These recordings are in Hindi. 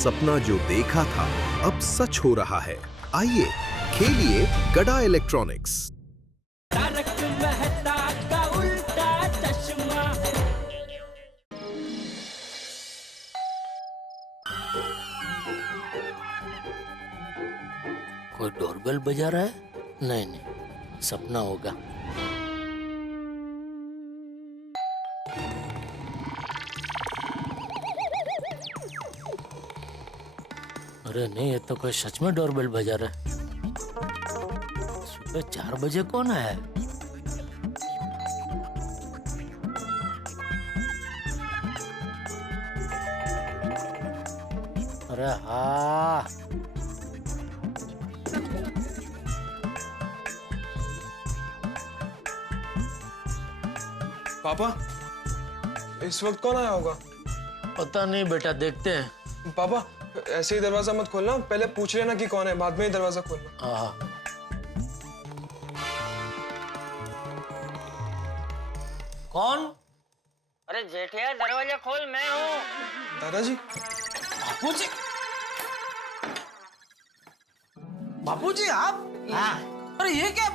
सपना जो देखा था अब सच हो रहा है। आइए खेलिए गड़ा इलेक्ट्रॉनिक्स। तारक मेहता का उल्टा चश्मा। कोई डोरबेल बजा रहा है? नहीं नहीं, सपना होगा। अरे नहीं, ये तो कोई सच में डोरबेल बजा रहा है। सुबह 4 बजे कौन आया है? अरे हाँ, पापा, इस वक्त कौन आया होगा? पता नहीं बेटा, देखते हैं। पापा, ऐसे ही दरवाजा मत खोलना, पहले पूछ लेना कि कौन है, बाद में ही दरवाजा खोलना। हाँ, कौन? अरे जेठिया, दरवाजा खोल, मैं हूँ। दादाजी, बापूजी, बापूजी आप? हाँ। अरे ये क्या,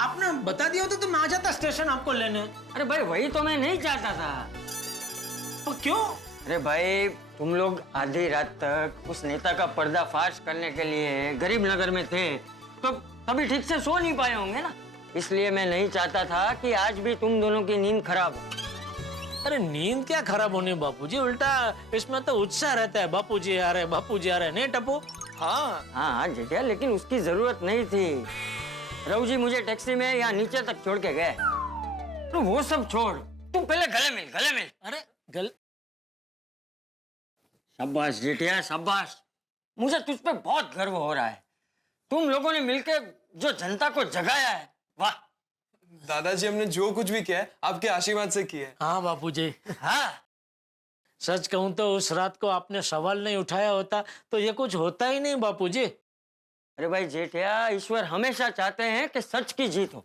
आपने बता दिया होता तो मैं आ जाता स्टेशन आपको लेने। अरे भाई, वही तो मैं नहीं चाहता था। तो क्यों? अरे भाई, तुम लोग आधी रात तक उस नेता का पर्दाफाश करने के लिए गरीब नगर में थे, तो कभी ठीक से सो नहीं पाए होंगे ना। इसलिए मैं नहीं चाहता था कि आज भी तुम दोनों की नींद खराब हो। अरे नींद क्या खराब होनी बापूजी, उल्टा इसमें तो उत्साह रहता है। बापूजी आ रहे, बापूजी आ रहे, नहीं टप्पू? हाँ हाँ जेठिया, लेकिन उसकी जरूरत नहीं थी। रघु जी मुझे टैक्सी में यहाँ नीचे तक छोड़ के गए। तो वो सब छोड़, तू पहले गले मिल, गले मिल। अरे गल शाबाश जेठिया, शाबाश। मुझे तुझ पे बहुत गर्व हो रहा है। तुम लोगों ने मिलकर जो जनता को जगाया है, वाह। दादाजी, हमने जो कुछ भी किया है आपके आशीर्वाद से किया है। हाँ बापूजी, हाँ, सच कहूं तो उस रात को आपने सवाल नहीं उठाया होता तो ये कुछ होता ही नहीं बापूजी। अरे भाई जेठिया, ईश्वर हमेशा चाहते हैं कि सच की जीत हो,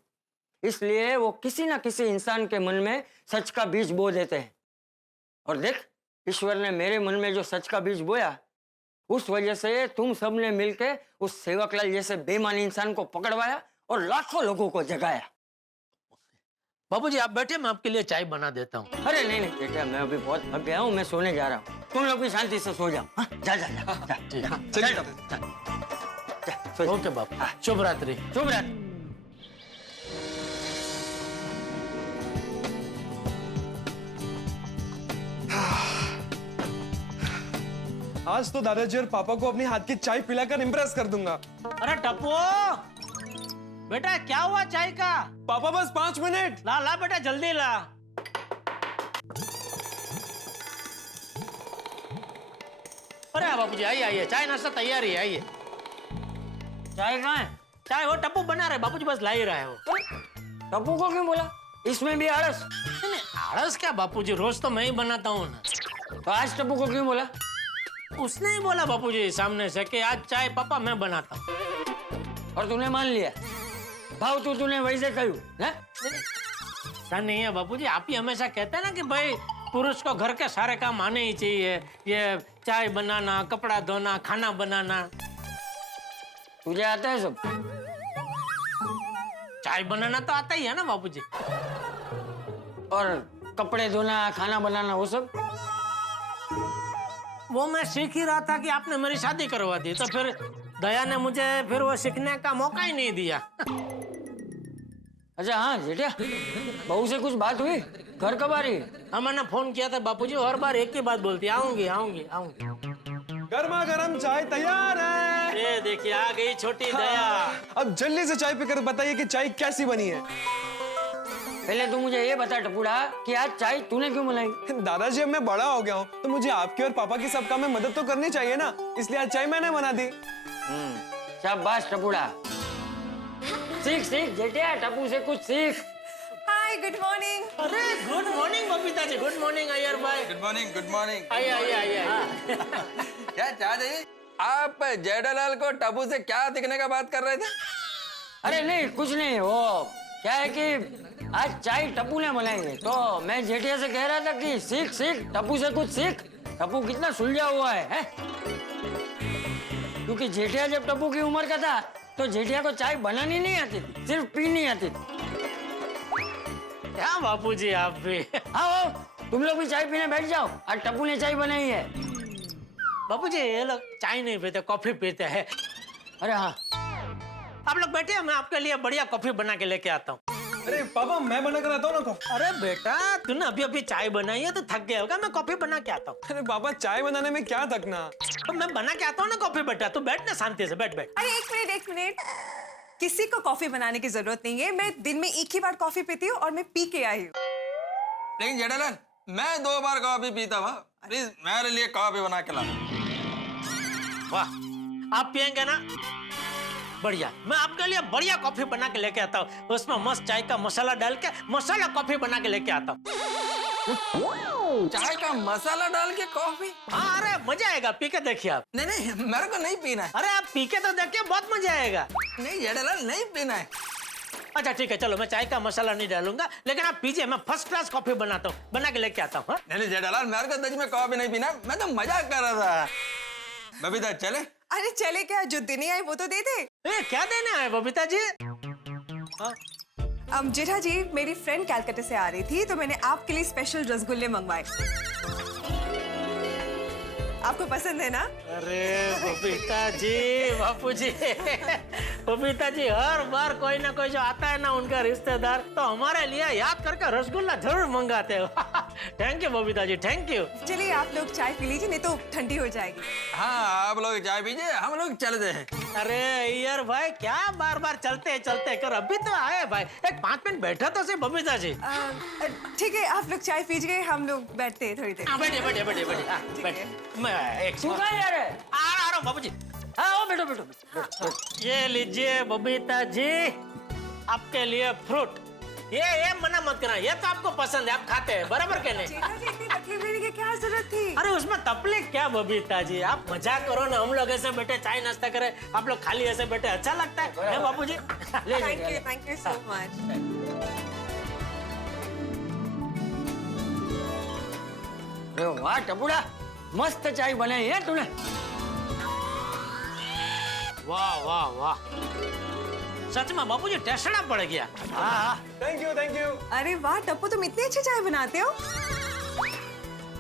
इसलिए वो किसी ना किसी इंसान के मन में सच का बीज बो देते हैं। और देख, ईश्वर ने मेरे मन में जो सच का बीज बोया, उस वजह से तुम सबने मिलकर उस सेवकलाल जैसे बेईमान इंसान को पकड़वाया और लाखों लोगों को जगाया। बापूजी आप बैठे, मैं आपके लिए चाय बना देता हूँ। अरे नहीं नहीं जेठिया, मैं अभी बहुत थक गया हूँ, मैं सोने जा रहा हूँ। तुम लोग भी शांति से सो जाओ। हाँ? जा जा जा, जा, ठीक है। चलिए जा, दादाजी। जा, सो जा। ओके बापू, शुभ रात्रि। शुभ रात्रि। आज तो दादाजी और पापा को अपनी हाथ की चाय पिलाकर इम्प्रेस कर दूंगा। अरे टप्पू, बेटा क्या हुआ चाय का? पापा बस 5 मिनट। ला ला बेटा, जल्दी ला। अरे हाँ बापूजी, आइए आइए, चाय नाश्ता तैयार है, आइए। चाय कहाँ है? चाय वो टप्पू बना रहे, बापूजी बस ला ही रहा है वो। टप्पू को क्यों बोला? इसमें भी आलस? नहीं, आलस क्या बापूजी, रोज तो मैं ही बनाता हूँ ना। तो आज टप्पू को क्यों बोला? उसने ही बोला बापूजी सामने से कि आज चाय पापा मैं बनाता हूँ। और तूने मान लिया? भाव तो तूने वैसे कहूँ है? ऐसा नहीं है बापूजी, आप ही हमेशा कहते हैं ना कि भाई पुरुष को घर के सारे काम आने ही चाहिए। ये चाय बनाना, कपड़ा धोना, खाना बनाना। तुझे आता है सब? चाय बनाना तो आता ही है ना बापूजी। और कपड़े धोना, खाना बनाना, वो सब? वो मैं सीख ही रहा था कि आपने मेरी शादी करवा दी, तो फिर दया ने मुझे फिर वो सीखने का मौका ही नहीं दिया। अच्छा हाँ जेठिया, बहू से कुछ बात हुई? घर कब आ रही है? हाँ मैंने फोन किया था बापूजी, हर बार एक ही बात बोलती, आऊंगी आऊंगी आऊंगी। गर्मा गर्म चाय तैयार है। ये देखिए आ गई छोटी दया। अब जल्दी से चाय पीकर बताइए कि चाय कैसी बनी है। पहले तू मुझे ये बता टपुड़ा कि आज चाय तूने क्यों बनाई? दादाजी, अब मैं बड़ा हो गया हूँ तो मुझे आपकी और पापा की सब काम में मदद तो करनी चाहिए ना, इसलिए आज चाय मैंने बना दी। शाबाश टपुड़ा, सीख सीख जेठिया, टप्पू से कुछ सीख। हाय, गुड मॉर्निंग। अरे good morning Babita ji, good morning Iyer भाई। Good morning, good morning. आइए आइए आइए आइए। क्या चाह चाहिए? आप जेठालाल को टप्पू से क्या दिखने का बात कर रहे थे? अरे नहीं कुछ नहीं, वो क्या है कि आज चाय टप्पू ने बनाई है, तो मैं जेठिया से कह रहा था कि सीख सीख, टप्पू से कुछ सीख। टप्पू कितना सुलझा हुआ है? क्योंकि जेठिया जब टप्पू की उम्र का था तो जेठिया को चाय बनानी नहीं आती थी, सिर्फ पीनी आती थी। क्या बापूजी आप भी। आओ तुम लोग भी चाय पीने बैठ जाओ, आज टप्पू ने चाय बनाई है। बापूजी ये लोग चाय नहीं पीते, कॉफी पीते हैं। अरे हाँ, आप लोग बैठे, मैं आपके लिए बढ़िया कॉफी बना के लेके आता हूँ। अरे पापा मैं बना कर आता हूँ ना कॉफी। अरे बेटा तूने अभी अभी चाय बनाई है तो थक गया होगा, मैं कॉफी बना के आता हूँ। अरे पापा चाय बनाने में क्या थकना। तो मैं बना के आता हूँ ना कॉफी। बेटा तू बैठ ना शांति से, बैठ बैठ। अरे एक मिनट किसी को कॉफी बनाने की जरूरत नहीं है। मैं दिन में एक ही बार कॉफी पीती हूँ और मैं पी के आई हूँ। लेकिन जेठालाल मैं 2 बार कॉफी पीता हुआ, प्लीज मेरे लिए कॉफी बना के ला। वाह, आप पियेंगे ना? बढ़िया, मैं आपके लिए बढ़िया कॉफी बना के लेके आता हूँ। उसमें मस्त चाय का मसाला डाल के मसाला कॉफी बना के लेके आता हूँ। चाय का मसाला डाल के कॉफी? हाँ, अरे मजा आएगा, पी के देखिए आप। नहीं नहीं मेरे को नहीं पीना है। अरे आप पी के तो देखिए, बहुत मजा आएगा। नहीं जेठालाल नहीं पीना है। अच्छा ठीक है, चलो मैं चाय का मसाला नहीं डालूंगा, लेकिन आप पीजिए, मैं फर्स्ट क्लास कॉफी बनाता हूँ, बना के लेके आता हूँ। हाँ? नहीं जेठालाल मेरे को सच में कॉफी नहीं पीना, मैं तो मजाक कर रहा था। बबीता चले? अरे चले क्या, जो देने आए वो तो दे दे। ए, क्या देना है बबीता जी? हाँ? जेठा जी मेरी फ्रेंड कैलकाटा से आ रही थी तो मैंने आपके लिए स्पेशल रसगुल्ले मंगवाए। आपको पसंद है ना? अरे बबीता जी, बापू जी, बबीता जी हर बार कोई ना कोई जो आता है ना उनका रिश्तेदार, तो हमारे लिए याद करके रसगुल्ला जरूर मंगाते हो। Thank you Babita ji, thank you. चलिए आप लोग चाय पी लीजिए, नहीं तो ठंडी हो जाएगी। हाँ आप लोग चाय पीजिए, हम लोग चलते हैं। अरे यार भाई क्या बार बार चलते चलते कर, अभी तो आए भाई, एक 5 मिनट बैठा तो सही बबीता जी। ठीक है आप लोग चाय पीजिए, हम लोग बैठते हैं थोड़ी देर। हाँ बैठिए बैठिए बैठिए बैठिए, हाँ, ठीक बैठिए। है। मैं एक तू कहाँ जा रहा है? आ रहा हूँ बाबू जी। हाँ आओ बैठो बैठो। ये लीजिए बबीता जी, आपके लिए फ्रूट। ये मना मत करना, ये तो आपको पसंद है, आप खाते हैं बराबर के नहीं? जेठा जी इतनी तकलीफ लेने की क्या जरूरत थी? अरे उसमें तकलीफ क्या बबीता जी, आप मजाक करो ना, हम लोग ऐसे बैठे चाय नाश्ता करें, आप लोग खाली ऐसे बैठे, अच्छा लगता है babu ji? Thank you so much. अरे वाह टपुड़ा, मस्त चाय बनाई है तूने। वाह वाह वाह, सच में बाबू जी टेस्टना पड़ गया। हाँ थैंक यू। अरे वाह टप्पू, तुम इतनी अच्छी चाय बनाते हो।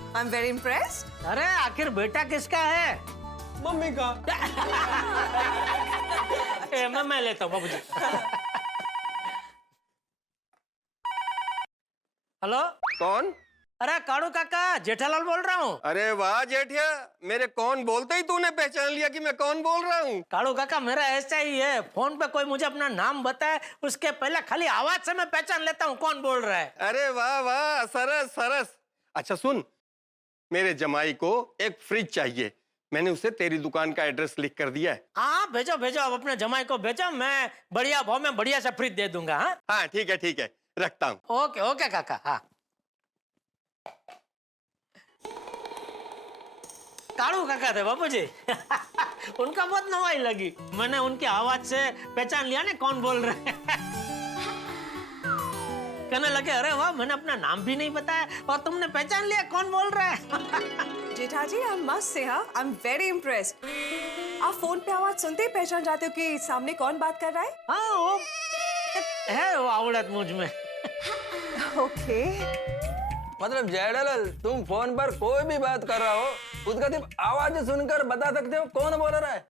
I am very impressed. अरे आखिर बेटा किसका है? मम्मी का। मैं लेता हूँ बाबू जी। हेलो कौन? अरे काड़ू काका, जेठालाल बोल रहा हूँ। अरे वाह जेठिया, मेरे कौन बोलते ही तूने पहचान लिया कि मैं कौन बोल रहा हूँ। काड़ू काका मेरा ऐसा ही है, फोन पे कोई मुझे अपना नाम बताए उसके पहले खाली आवाज से मैं पहचान लेता हूँ कौन बोल रहा है। अरे वाह वाह, सरस सरस। अच्छा सुन, मेरे जमाई को एक फ्रिज चाहिए, मैंने उसे तेरी दुकान का एड्रेस लिख कर दिया है। हाँ भेजो भेजो, अब अपने जमाई को भेजो, मैं बढ़िया भाव में बढ़िया सा फ्रिज दे दूंगा। हाँ हाँ ठीक है, रखता हूँ। ओके ओके काका। हाँ काड़ू काका थे बापू जी। उनका बहुत नवाई लगी, मैंने उनकी आवाज से पहचान लिया ना कौन बोल रहे हैं। कहने लगे अरे वाह, मैंने अपना नाम भी नहीं बताया और तुमने पहचान लिया कौन बोल रहा है। जेठा जी आई मस्ट से, हाँ आई एम वेरी इम्प्रेस्ड। आप फोन पे आवाज सुनते ही पहचान जाते हो कि सामने कौन बात कर रहा है। हाँ वो है, वो आवड़त मुझ में। ओके मतलब जेठालाल तुम फोन पर कोई भी बात कर रहा हो, उसका सिर्फ आवाज सुनकर बता सकते हो कौन बोल रहा है?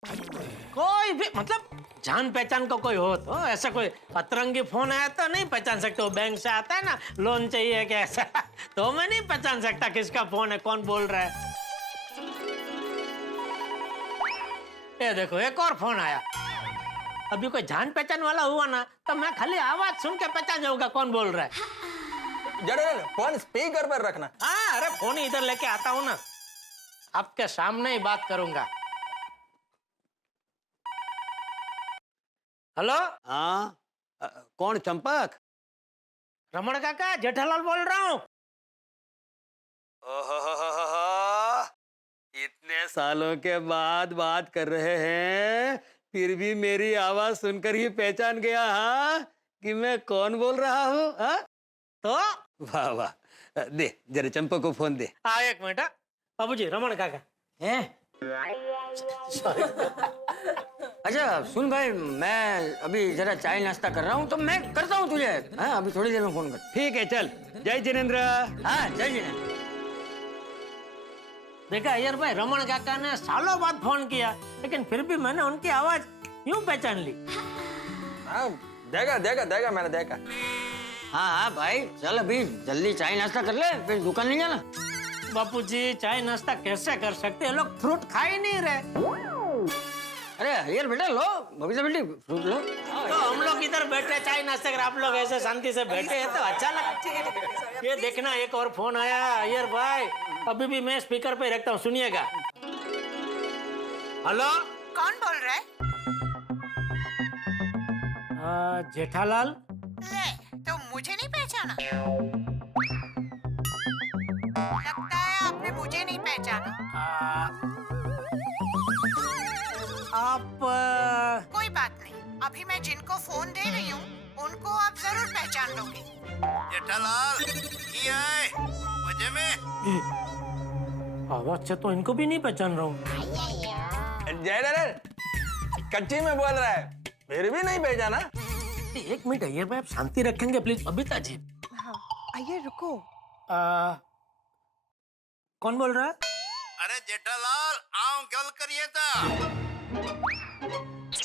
कोई भी मतलब जान पहचान का कोई हो तो, ऐसा कोई अतरंगी फोन आया तो नहीं पहचान सकते हो, बैंक से आता है ना लोन चाहिए कैसा, तो मैं नहीं पहचान सकता किसका फोन है, कौन बोल रहा है। ये देखो एक और फोन आया, अभी कोई जान पहचान वाला हुआ ना तो मैं खाली आवाज सुन के पहचान जाऊंगा कौन बोल रहा है। जेठालाल फोन स्पीकर पर रखना। हाँ अरे फोन इधर लेके आता हूँ ना, आपके सामने ही बात करूंगा। हेलो हाँ कौन? चंपक? रमण काका, जेठालाल बोल रहा हूँ। इतने सालों के बाद बात कर रहे हैं, फिर भी मेरी आवाज सुनकर ही पहचान गया हाँ कि मैं कौन बोल रहा हूँ? हाँ तो वाह वाह, दे जरा चंपक को फोन दे। हाँ एक मिनट बाबूजी, रमण काका। हैं? अच्छा सुन भाई, मैं अभी जरा चाय नाश्ता कर रहा हूँ, तो मैं करता हूँ तुझे। हाँ, अभी थोड़ी देर में फोन कर। ठीक है, चल। जय जिनेन्द्र। हाँ, जय जिनेन्द्र। देखा अय्यर भाई, रमन काका ने सालों बाद फोन किया, लेकिन फिर भी मैंने उनकी आवाज यूं पहचान ली। हाँ, देखा मैंने देखा। हाँ हाँ भाई, चल अभी जल्दी चाय नाश्ता कर ले, फिर दुकान नहीं जाना। बापूजी, चाय नाश्ता कैसे कर सकते हैं? लोग फ्रूट खा ही नहीं रहे। अरे अय्यर बेटा, लो बबीता बेटी, फ्रूट लो। तो हम लोग इधर बैठे चाय नाश्ता कर, आप लोग ऐसे शांति से बैठे हैं तो अच्छा लगा। ये देखना, एक और फोन आया अय्यर भाई, अभी भी मैं स्पीकर पे रखता हूँ, सुनिएगा। हेलो, कौन बोल रहा है? जेठालाल। ले, तो मुझे नहीं पहचाना? लगता है आपने मुझे नहीं पहचाना। आप कोई बात नहीं, अभी मैं जिनको फोन दे रही हूँ उनको आप जरूर पहचान लोगे। जेठालाल, ये आए मजे में। आवाज से तो इनको भी नहीं पहचान रहा हूँ। जय कच्ची में बोल रहा है, फिर भी नहीं पहचाना? एक मिनट अय्यर भाई, आप शांति रखेंगे प्लीज। बबीता जी। हाँ, आइए रुको। कौन बोल रहा है? अरे जेठालाल, आओ गल करिए था।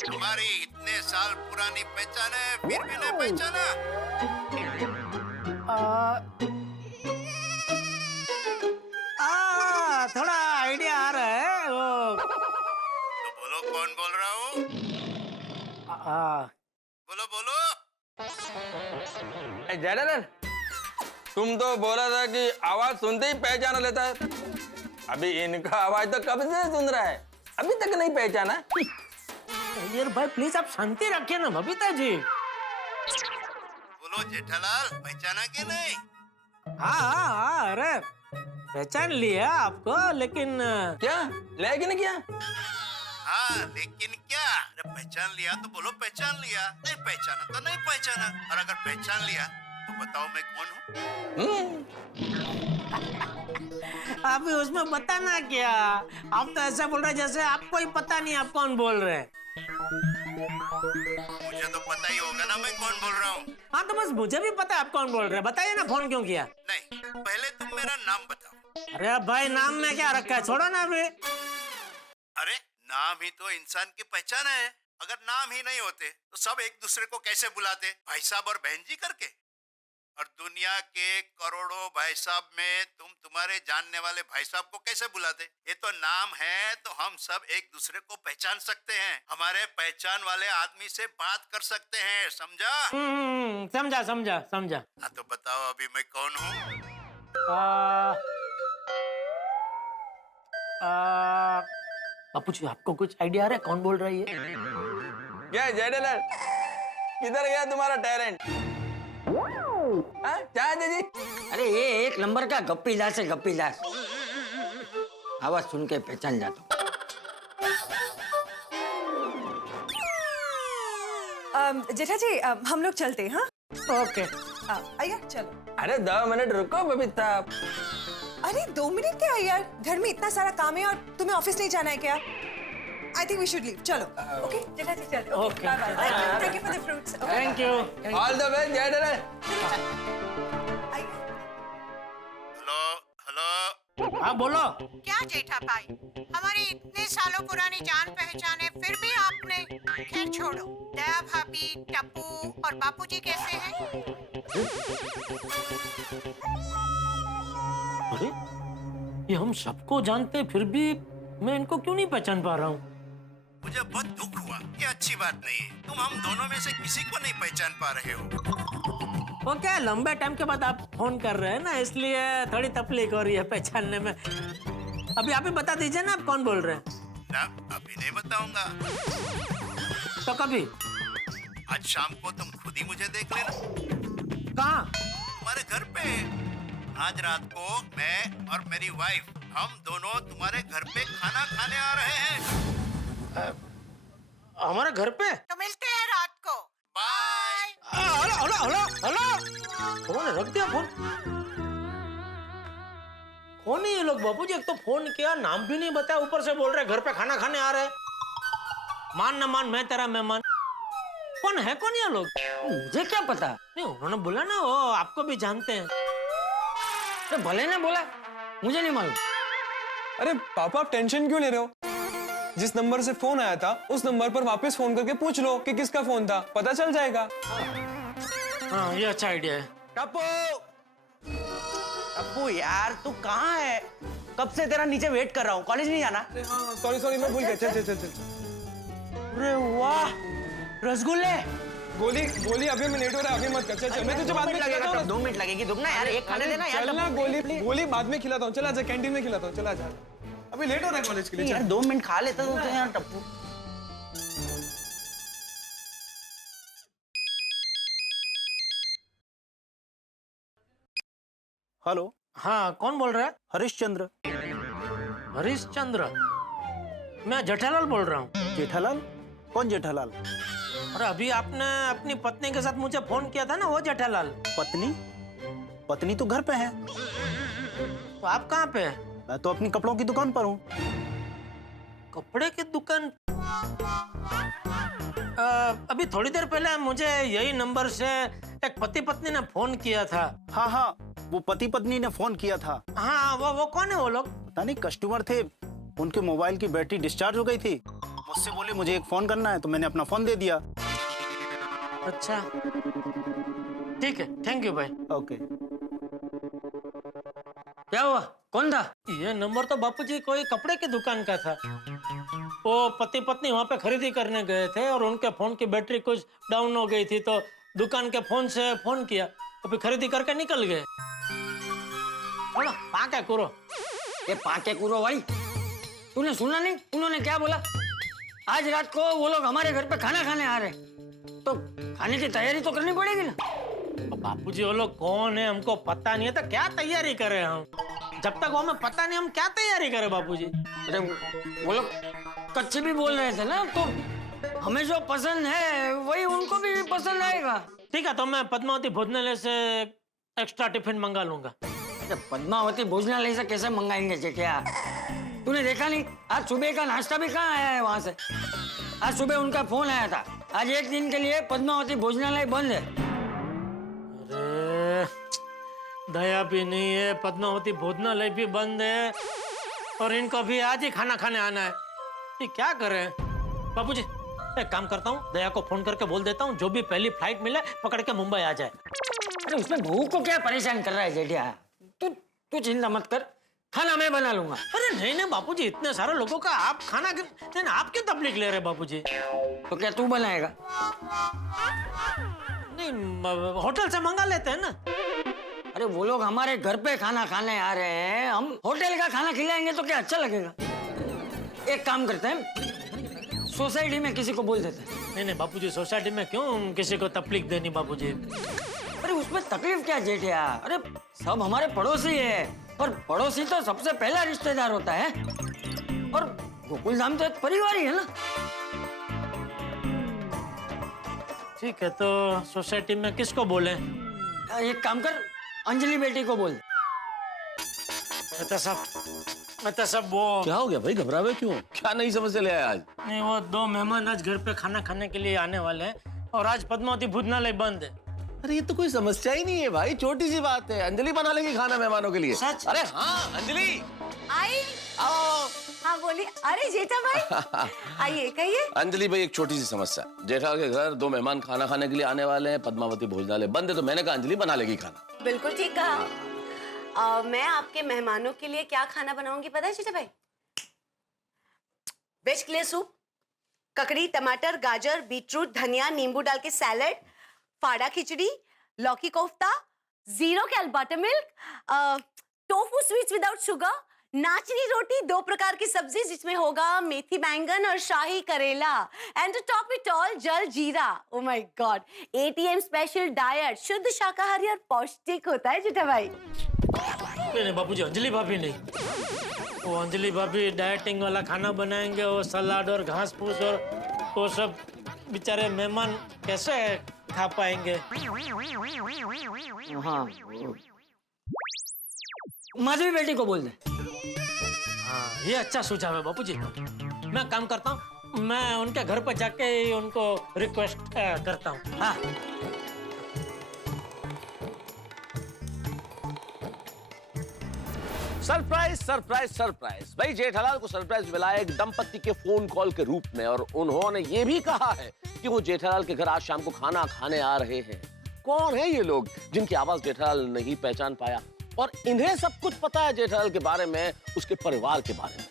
हमारी इतने साल पुरानी पहचान है, फिर भी नहीं पहचाना। थोड़ा आइडिया आ रहा है वो। तो बोलो कौन बोल रहा हूँ? बोलो। जय तुम तो बोला था कि आवाज सुनते ही पहचान लेता है। अभी इनका आवाज तो कब से सुन रहा है, अभी तक नहीं पहचाना। अय्यर भाई प्लीज आप शांति रखिए ना बबीता जी। बोलो जेठालाल, पहचाना कि नहीं? हाँ, अरे पहचान लिया आपको, लेकिन क्या लेकिन क्या? हाँ, लेकिन क्या? अरे पहचान लिया तो बोलो पहचान लिया, नहीं पहचाना तो नहीं पहचाना, और अगर पहचान लिया तो बताओ मैं कौन हूँ? अभी उसमें बताना क्या? आप तो ऐसा बोल रहे जैसे आपको ही पता नहीं आप कौन बोल रहे हैं। मुझे तो पता ही होगा ना मैं कौन बोल रहा हूँ। हाँ, तो बस मुझे भी पता है आप कौन बोल रहे हैं। बताइए ना, फोन क्यों किया? नहीं, पहले तुम मेरा नाम बताओ। अरे भाई, नाम में क्या रखा है, छोड़ो ना अभी। अरे नाम ही तो इंसान की पहचान है। अगर नाम ही नहीं होते तो सब एक दूसरे को कैसे बुलाते? भाई साहब और बहन जी करके। और दुनिया के करोड़ों भाई साहब में तुम तुम्हारे जानने वाले भाई साहब को कैसे बुलाते? ये तो नाम है, तो हम सब एक दूसरे को पहचान सकते हैं, हमारे पहचान वाले आदमी से बात कर सकते हैं, समझा? समझा। हाँ, तो बताओ अभी मैं कौन हूँ? बापू जी, आपको कुछ आइडिया आ रहा है कौन बोल रहा है ये? क्या जय किधर गया तुम्हारा टैलेंट? क्या जी? अरे ये एक नंबर का गप्पी दास है, गप्पी दास। आवाज सुन के पहचान जाता हूँ। जेठा जी, हम लोग चलते हैं। हाँ, ओके। आइए चलो। अरे 2 मिनट रुको बबीता। अरे 2 मिनट क्या यार, घर में इतना सारा काम है और तुम्हें ऑफिस नहीं जाना है क्या? I think we should leave. चलो। ओके जेठा जी, चलते। Okay. Bye bye. Thank you for the fruits. Thank you. All the best Jai. Hello. हाँ बोलो। क्या जेठा भाई, हमारी इतने सालों पुरानी जान पहचान है, फिर भी आपने। खैर छोड़ो, दया भाभी, टप्पू और बापूजी कैसे हैं? अरे ये हम सबको जानते हैं, फिर भी मैं इनको क्यों नहीं पहचान पा रहा हूँ? मुझे बहुत दुख हुआ। ये अच्छी बात नहीं है, तुम हम दोनों में से किसी को नहीं पहचान पा रहे हो। वो क्या, लंबे टाइम के बाद आप फोन कर रहे हैं ना, इसलिए थोड़ी तकलीफ हो रही है पहचानने में। अभी आप ही बता दीजिए ना, आप कौन बोल रहे हैं? ना, अभी नहीं बताऊंगा। तो कभी? आज शाम को तुम खुद ही मुझे देख लेना। कहाँ? तुम्हारे घर पे। आज रात को मैं और मेरी वाइफ, हम दोनों तुम्हारे घर पे खाना खाने आ रहे हैं। हमारे घर पे? तो मिलते हैं रात को। बाय। हेलो। कौन है? रख दिया फोन। कौन है ये लोग बापूजी? एक तो फोन किया, नाम भी नहीं बताया, ऊपर से बोल रहे घर पे खाना खाने आ रहे। मान न मान मैं तेरा मेहमान। कौन है कौन ये लोग? मुझे क्या पता? नहीं, उन्होंने बोला ना वो आपको भी जानते हैं। तो भले ने बोला, मुझे नहीं मालूम। अरे पापा, आप टेंशन क्यों ले रहे हो? जिस नंबर से फोन आया था उस नंबर पर वापस फोन करके पूछ लो कि किसका फोन था, पता चल जाएगा। हाँ, ये अच्छा आइडिया है। टप्पू, टप्पू यार तू कहाँ है? कब से तेरा नीचे वेट कर रहा हूँ, कॉलेज नहीं जाना? हाँ, सॉरी मैं भूल गया। चल। अरे वाह, रसगुल्ले। गोली अभी मैं लेट हो रहा है, अभी मत कर। चल मैं तुझे बाद में खिलाता हूँ। 2 मिनट लगेगी, रुक ना यार, एक खाने देना यार। चल ना, गोली बाद में खिलाता हूँ। चला जा, कैंटीन में खिलाता हूँ। चला जा, अभी लेट हो रहा है कॉलेज के लिए। यार 2 मिनट खा लेता तो यार टप्पू। हेलो। हाँ, कौन बोल रहा है? हरिश्चंद्र। हरिश्चंद्र? मैं जेठालाल बोल रहा हूँ। जेठालाल? कौन जेठालाल? अरे अभी आपने अपनी पत्नी के साथ मुझे फोन किया था ना, वो जेठालाल। पत्नी तो घर पे है। तो आप कहाँ पे? मैं तो अपनी कपड़ों की दुकान पर हूँ। कपड़े की दुकान? अभी थोड़ी देर पहले मुझे यही नंबर से एक पति पत्नी ने फोन किया था। हाँ, वो पति पत्नी ने फोन किया था। हाँ, वो कौन है वो लोग? पता नहीं, कस्टमर थे, उनके मोबाइल की बैटरी डिस्चार्ज हो गई थी। मुझसे बोले मुझे एक फोन करना है, तो मैंने अपना फोन दे दिया। अच्छा, ठीक है, थैंक यू भाई। ओके। क्या हुआ? कौन था? ये नंबर तो बापूजी कोई कपड़े की दुकान का था। वो पति पत्नी वहाँ पे खरीदी करने गए थे और उनके फोन की बैटरी कुछ डाउन हो गई थी, तो दुकान के फोन से फोन किया, तो फिर खरीदी करके निकल गए। चलो, पाके कूरो। ये पाके कूरो भाई, तूने सुना नहीं उन्होंने क्या बोला? आज रात को वो लोग हमारे घर पे खाना खाने आ रहे हैं, तो खाने की तैयारी तो करनी पड़ेगी ना। बापूजी वो लोग कौन है हमको पता नहीं है, तो क्या तैयारी करें हम? जब तक वो हमें पता नहीं, हम क्या तैयारी करें बापूजी? अरे वो लोग कच्चे भी बोल रहे थे ना, तो हमें जो पसंद है वही उनको भी पसंद आएगा। ठीक है, तो मैं पद्मावती भोजनालय से एक्स्ट्रा टिफिन मंगा लूंगा। पद्मावती भोजनालय से कैसे मंगाएंगे जेठिया? तूने देखा नहीं, आज सुबह का नाश्ता भी कहाँ आया है वहां से? आज सुबह उनका फोन आया था, आज एक दिन के लिए पद्मावती भोजनालय बंद है। अरे दया भी नहीं है, पद्मावती भोजनालय भी बंद है, और इनको भी आज ही खाना खाने आना है। ये क्या करें बापूजी? एक काम करता हूँ, दया को फोन करके बोल देता हूँ, जो भी पहली फ्लाइट मिले पकड़ के मुंबई आ जाए। अरे उसमें बहू को क्या परेशान कर रहा है जेठिया? तू चिंता मत कर, खाना मैं बना लूंगा। अरे नहीं बापूजी, इतने सारे लोगों का आप खाना नहीं, आप क्यों तकलीफ ले रहे बापूजी? तो क्या तू बनाएगा? नहीं, होटल से मंगा लेते हैं ना। अरे वो लोग हमारे घर पे खाना खाने आ रहे हैं, हम होटल का खाना खिलाएंगे तो क्या अच्छा लगेगा? एक काम करते हैं, सोसाइटी में किसी को बोल देते हैं। नहीं बापूजी, सोसाइटी में क्यों किसी को तकलीफ देनी बापूजी? अरे उसमें तकलीफ क्या जेठिया? अरे सब हमारे पड़ोसी है, और पड़ोसी तो सबसे पहला रिश्तेदार होता है, और गोकुल धाम तो एक परिवार ही है ना। ठीक है, तो सोसाइटी में किसको बोले? एक काम कर, अंजलि बेटी को बोल। अच्छा सब वो क्या हो गया भाई, घबरावे क्यों? क्या नई समस्या ले आए आज? नहीं, वो 2 मेहमान आज घर पे खाना खाने के लिए आने वाले हैं, और आज पद्मावती भोजनालय बंद है। अरे ये तो कोई समस्या ही नहीं है भाई, छोटी सी बात है। अंजलि बना लेगी खाना मेहमानों के लिए। सच? अरे हाँ अंजलि, आई। आओ। हाँ बोलिए। अरे जेठा भाई आइए, कहिए। अंजलि भाई, एक छोटी सी समस्या। जेठा के घर 2 मेहमान खाना खाने के लिए आने वाले हैं, पद्मावती भोजनालय बंद है, तो मैंने कहा अंजलि बना लेगी खाना। बिल्कुल ठीक कहा। मैं आपके मेहमानों के लिए क्या खाना बनाऊंगी पता है जेठा भाई? वेज के लिए सूप, ककड़ी, टमाटर, गाजर, बीटरूट, धनिया, नींबू डाल के सैलेड, फाड़ा खिचड़ी, लौकी kofta, 0 kale buttermilk, tofu sweets without sugar, नाचनी रोटी, 2 प्रकार की सब्जी जिसमें होगा मेथी बैंगन और शाही करेला, and to top it all jal jeera. Oh my God, ATM special diet, शुद्ध शाकाहारी और पौष्टिक होता है जेठा भाई। नहीं बापूजी, अंजलि भाभी नहीं, वो अंजलि भाभी डाइटिंग वाला खाना बनाएंगे, वो सलाद और घास फूस और वो सब बेचारे मेहमान कैसे खा पाएंगे? हाँ, माधवी बेटी को बोल दे। हाँ, ये अच्छा सुझाव है बापूजी। मैं काम करता हूँ, मैं उनके घर पर जाके ही उनको रिक्वेस्ट करता हूँ। हाँ। सरप्राइज सरप्राइज सरप्राइज, भाई जेठालाल को सरप्राइज मिला है एक दंपति के फोन कॉल के रूप में, और उन्होंने ये भी कहा है कि वो जेठालाल के घर आज शाम को खाना खाने आ रहे हैं। कौन है ये लोग जिनकी आवाज जेठालाल नहीं पहचान पाया, और इन्हें सब कुछ पता है जेठालाल के बारे में, उसके परिवार के बारे में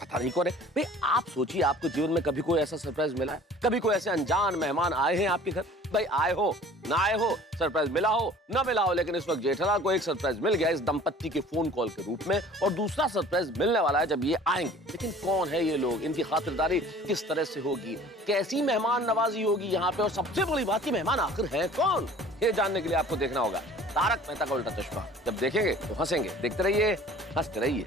पता नहीं कौन है। भाई आप सोचिए, आपके जीवन में कभी कोई ऐसा सरप्राइज मिला है? कभी कोई ऐसे अनजान मेहमान आए हैं आपके घर? भाई आए हो ना आए हो, सरप्राइज मिला हो ना मिला हो, लेकिन इस वक्त जेठालाल को एक सरप्राइज मिल गया इस दंपत्ति के फोन कॉल के रूप में, और दूसरा सरप्राइज मिलने वाला है जब ये आएंगे। लेकिन कौन है ये लोग, इनकी खातिरदारी किस तरह से होगी, कैसी मेहमान नवाजी होगी यहाँ पे, और सबसे बड़ी बात की मेहमान आखिर है कौन, ये जानने के लिए आपको देखना होगा तारक मेहता का उल्टा चश्मा। जब देखेंगे तो हंसेंगे, देखते रहिए, हंसते रहिए।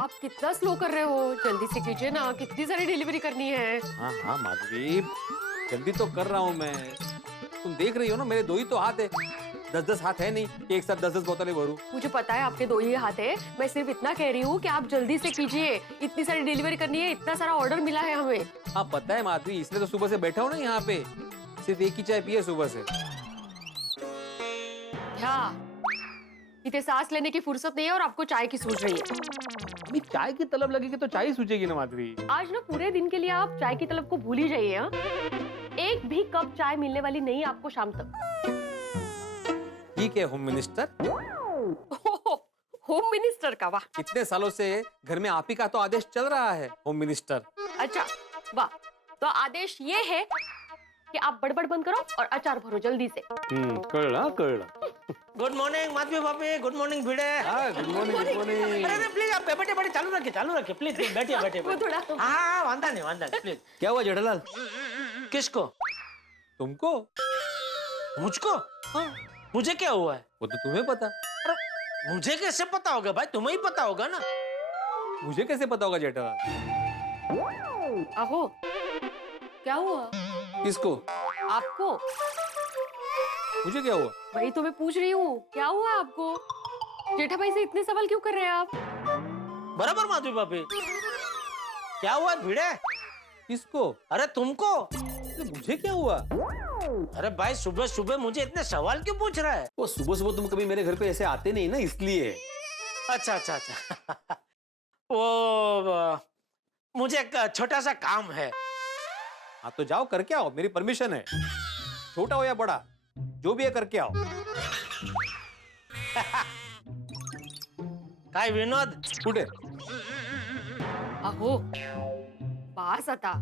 आप कितना स्लो कर रहे हो, जल्दी से कीजिए ना, कितनी सारी डिलीवरी करनी है। हाँ हाँ माधवी, जल्दी तो कर रहा हूँ मैं। तुम देख रही हो ना, मेरे 2 ही तो हाथ है, 10-10 हाथ है नहीं कि एक साथ 10-10 बोतलें भरूं। मुझे पता है आपके 2 ही हाथ है, मैं सिर्फ इतना कह रही हूँ कि आप जल्दी से कीजिए, इतनी सारी डिलीवरी करनी है, इतना सारा ऑर्डर मिला है हमें। हाँ पता है माधवी, इसलिए तो सुबह से बैठा हूँ ना यहाँ पे, सिर्फ एक ही चाय पिए सुबह से। हाँ, इतने सांस लेने की फुर्सत नहीं है और आपको चाय की सूझ रही है। अभी चाय की तलब लगेगी तो चाय ही सूझेगी ना माधवी। आज ना पूरे दिन के लिए आप चाय की तलब को भूल ही जाइए। हाँ? एक भी कप चाय मिलने वाली नहीं आपको शाम तक। ठीक है होम मिनिस्टर। होम मिनिस्टर का? वाह, इतने सालों से घर में आप ही का तो आदेश चल रहा है होम मिनिस्टर। अच्छा वाह, तो आदेश ये है कि आप बड़बड़ बंद करो और अचार भरो जल्दी से। कड़ा। गुड मॉर्निंग माधवी भाभी, good morning Bhide. Good morning, good morning. अरे प्लीज आप बैठे चालू रखिए प्लीज, बैठिए। वो थोड़ा हाँ, वांधा नहीं प्लीज। क्या हुआ जेठालाल? किसको? तुमको? मुझको? हाँ, मुझे क्या हुआ है? वो तो तुम्हें पता। अरे मुझे कैसे पता होगा भाई, तुम्हें ही पता होगा ना। मुझे कैसे पता होगा जेठालाल? आहो, क्या हुआ? किसको? आपको। मुझे क्या हुआ? वही तो मैं पूछ रही हूँ, क्या हुआ आपको? जेठा भाई से इतने सवाल क्यों कर रहे हैं आप? बराबर माधवी भाभी, क्या हुआ भिड़े? किसको? अरे तुमको। मुझे क्या हुआ? अरे भाई सुबह सुबह मुझे इतने सवाल क्यों पूछ रहा है? वो सुबह सुबह तुम कभी मेरे घर पे ऐसे आते नहीं ना, इसलिए। अच्छा। वो मुझे एक छोटा सा काम है। हाँ तो जाओ करके आओ, मेरी परमिशन है। छोटा हो या बड़ा, जो भी है करके आओ। काय विनोद कुठे? अहो पास आता,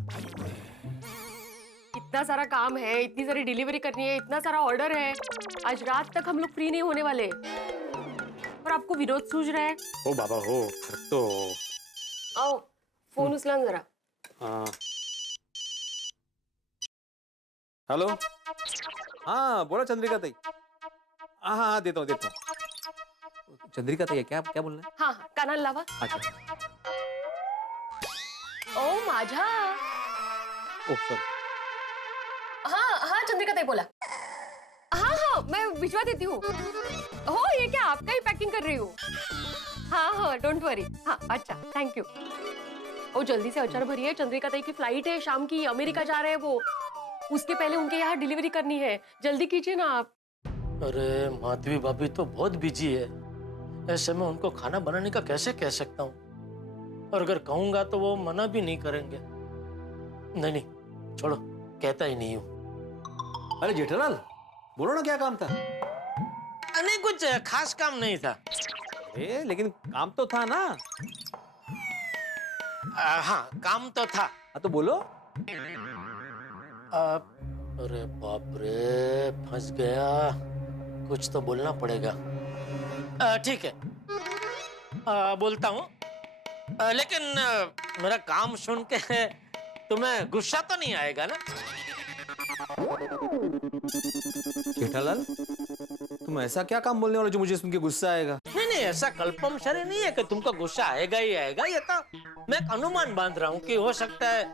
इतना सारा काम है, इतनी सारी डिलीवरी करनी है, इतना सारा ऑर्डर है, आज रात तक हम लोग फ्री नहीं होने वाले, और आपको विनोद सूझ रहा है। ओ बाबा हो, तो आओ फोन उचला ना जरा। हाँ हेलो, हाँ बोला चंद्रिका ताई। हाँ देता हूँ। चंद्रिका ताई क्या बोलना है? हाँ कानाला लावा। अच्छा। ओ माझा। Oh sorry. हाँ चंद्रिका ताई बोला। हाँ मैं भिजवा देती हूँ। हो ये क्या आपका ही पैकिंग कर रही हूँ? हाँ डोंट वरी। हाँ अच्छा थैंक यू। ओ जल्दी से अचार भरिए, चंद्रिका ताई की फ्लाइट है शाम की, अमेरिका जा रहे हैं वो, उसके पहले उनके यहाँ डिलीवरी करनी है, जल्दी कीजिए ना आप। अरे माधवी भाभी तो बहुत बिजी है, ऐसे में उनको खाना बनाने का कैसे कह सकता हूँ, और अगर कहूंगा तो वो मना भी नहीं करेंगे। नहीं छोड़ो, कहता ही नहीं हूँ। अरे जेठालाल बोलो ना, क्या काम था? नहीं कुछ खास काम नहीं था। लेकिन काम तो था ना? हाँ काम तो था। तो बोलो। अरे बाप रे, फंस गया, कुछ तो बोलना पड़ेगा। ठीक है बोलता हूँ, लेकिन मेरा काम सुन के तुम्हें गुस्सा तो नहीं आएगा ना? जेठालाल तुम ऐसा क्या काम बोलने वाले जो मुझे सुन के गुस्सा आएगा? नहीं ऐसा कल्पम शरीर नहीं है कि तुमको गुस्सा आएगा ही आएगा, ये तो मैं एक अनुमान बांध रहा हूँ कि हो सकता है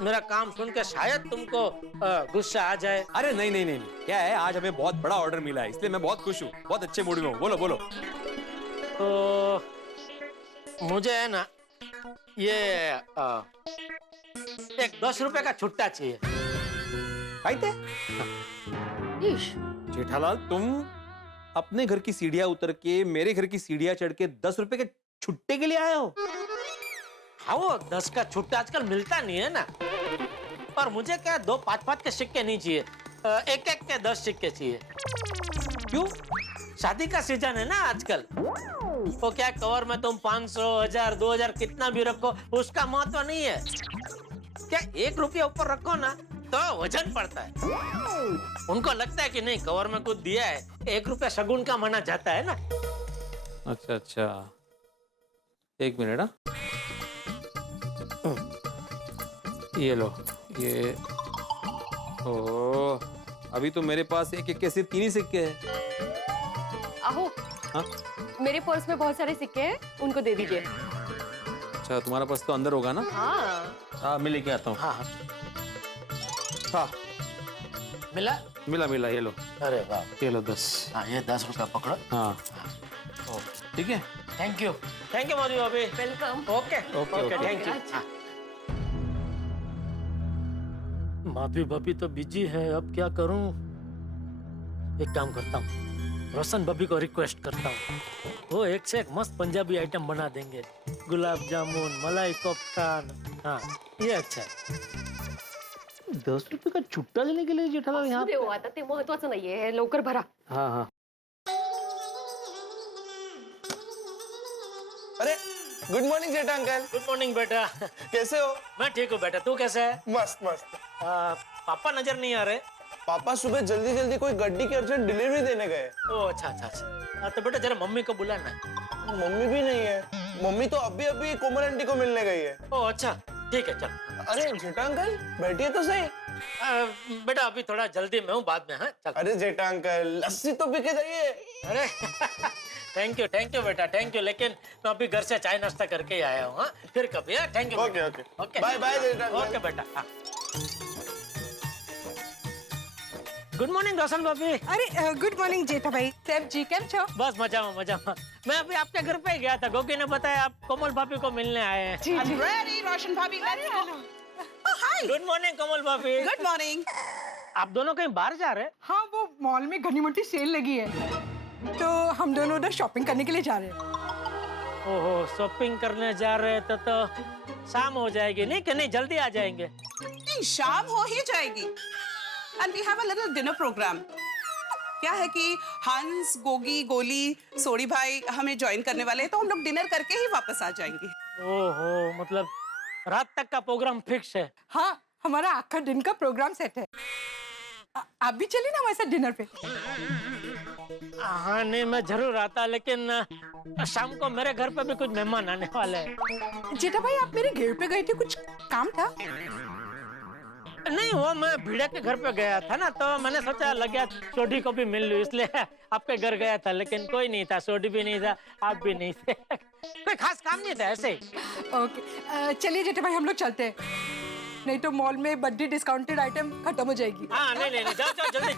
मेरा काम सुन के शायद तुमको गुस्सा आ जाए। अरे नहीं नहीं नहीं नहीं। क्या है, आज हमें बहुत बड़ा ऑर्डर मिला है, इसलिए मैं बहुत खुश हूँ, बहुत अच्छे मूड में हूँ। बोलो बोलो। तो मुझे है ना ये एक 10 रुपए का छुट्टा चाहिए। जेठालाल, तुम अपने घर की सीढ़ियां उतर के मेरे घर की सीढ़ियां चढ़ के 10 रुपए के छुट्टे के लिए आए हो? हाँ, वो 10 का छुट्टा आजकल मिलता नहीं है ना। और मुझे क्या 2 5-5 के सिक्के नहीं चाहिए, एक एक के 10 सिक्के चाहिए। क्यों? शादी का सीजन है ना आजकल। वो क्या कवर में तुम 500, 1000, 2000 कितना भी रखो, उसका महत्व नहीं है। क्या 1 रुपया ऊपर रखो ना तो वजन पड़ता है। उनको लगता है कि नहीं, कवर में कुछ दिया है, 1 रुपया शगुन का माना जाता है ना। अच्छा अच्छा, 1 मिनट। ये लो, ये ओ, अभी तो मेरे पास एक के सिर्फ 3 ही सिक्के हैं। आहो, हाँ? मेरे पर्स में बहुत सारे सिक्के हैं, उनको दे दीजिए। अच्छा, तुम्हारा पर्स तो अंदर होगा ना? हाँ। मैं लेके आता हूँ। हाँ हाँ, मिला मिला, ये लो। अरे वाह, ये लो 10। हाँ, ये 10 रुपया पकड़ो। हाँ, ठीक है। थैंक यू माधवी भाभी। Welcome. Okay, thank you. Madhavi भाभी तो बिजी है, अब क्या करूं? एक काम करता हूँ, रोशन भाभी को रिक्वेस्ट करता हूँ, वो एक से एक मस्त पंजाबी आइटम बना देंगे। गुलाब जामुन, मलाई कोफ्ता। हाँ, ये अच्छा है। 10 रुपए का छुट्टा लेने के लिए जेठालाल यहाँ असू दे, आता ते महत्वाचं नाहीये, लवकर भरा। हाँ। अरे गुड मॉर्निंग जेठा अंकल। गुड मॉर्निंग बेटा। कैसे हो? मैं ठीक हूँ बेटा, तू कैसा है? मस्त मस्त। पापा नजर नहीं आ रहे? पापा सुबह जल्दी जल्दी कोई गड्डी की अर्जेंट डिलीवरी देने गए। ओ अच्छा। तो बेटा जरा मम्मी को बुलाना। मम्मी भी नहीं है, मम्मी तो अभी अभी कोमल आंटी को मिलने गई है। ओ अच्छा, ठीक है, चल। अरे जेठा अंकल, बैठिए तो सही। बेटा अभी थोड़ा जल्दी में हूँ, बाद में। हाँ चल। अरे जेठा अंकल, लस्सी तो पी के जाइए। अरे थैंक यू बेटा, थैंक यू। लेकिन मैं अभी घर से चाय नाश्ता करके ही आया हूँ। हाँ, फिर कभी। Thank you. Okay, bye bye Jetha uncle. Okay बेटा। हाँ। गुड मॉर्निंग रोशन भाभी। अरे गुड मॉर्निंग जेठा भाई। सेफ जी केम छो? बस मजा में। मैं अभी आपके घर पे ही गया था, गोगी ने बताया आप कोमल भाभी को मिलने आए हैं। जी जी। रेडी रोशन भाभी, let's go. Hi, good morning Komal भाभी। Good morning. आप दोनों कहीं बाहर जा रहे हैं? हाँ, वो मॉल में घनी मोटी सेल लगी है, तो हम दोनों उधर शॉपिंग करने के लिए जा रहे हैं। ओहो, शॉपिंग करने जा रहे हैं तो शाम हो जाएगी। नहीं कि नहीं, जल्दी आ जाएंगे? नहीं, शाम हो ही जाएगी। And we have a little dinner programme. क्या है कि हंस, गोगी, गोली, सोड़ी भाई हमें ज्वाइन करने वाले हैं, तो हम लोग डिनर करके ही वापस आ जाएंगे। ओहो, मतलब रात तक का प्रोग्राम फिक्स है? हाँ, हमारा आखा दिन का प्रोग्राम सेट है। आप भी चलिए ना हमारे साथ डिनर पे। हाँ, नहीं मैं जरूर आता, लेकिन शाम को मेरे घर पे भी कुछ मेहमान आने वाले हैं। जेठा भाई, आप मेरे घर पे गए थे, कुछ काम था? नहीं, वो मैं भिड़े के घर पे गया था ना, तो मैंने सोचा लग गया सोडी को भी मिल लूं, इसलिए आपके घर गया था। लेकिन कोई नहीं था, सोडी भी नहीं था, आप भी नहीं थे। कोई खास काम नहीं था, ऐसे ही। ओके, चलिए जेठा भाई, हम लोग चलते हैं, नहीं तो मॉल में बर्थडे डिस्काउंटेड आइटम खत्म हो जाएगी। हाँ, नहीं, जाओ जल्दी।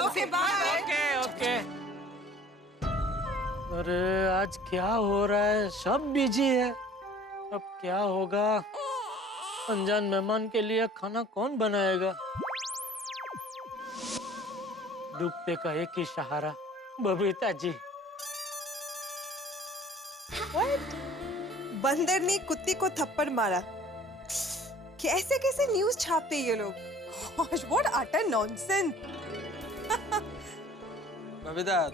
Okay, bye. ओके। अरे आज क्या हो रहा है, सब बिजी है। अब क्या होगा? अनजान मेहमान के लिए खाना कौन बनाएगा? डूबते का एक ही सहारा, बबीता जी। बंदर ने कुत्ते को थप्पड़ मारा। कैसे कैसे न्यूज़ छापते ये लोग। Gosh, what utter nonsense। Babita,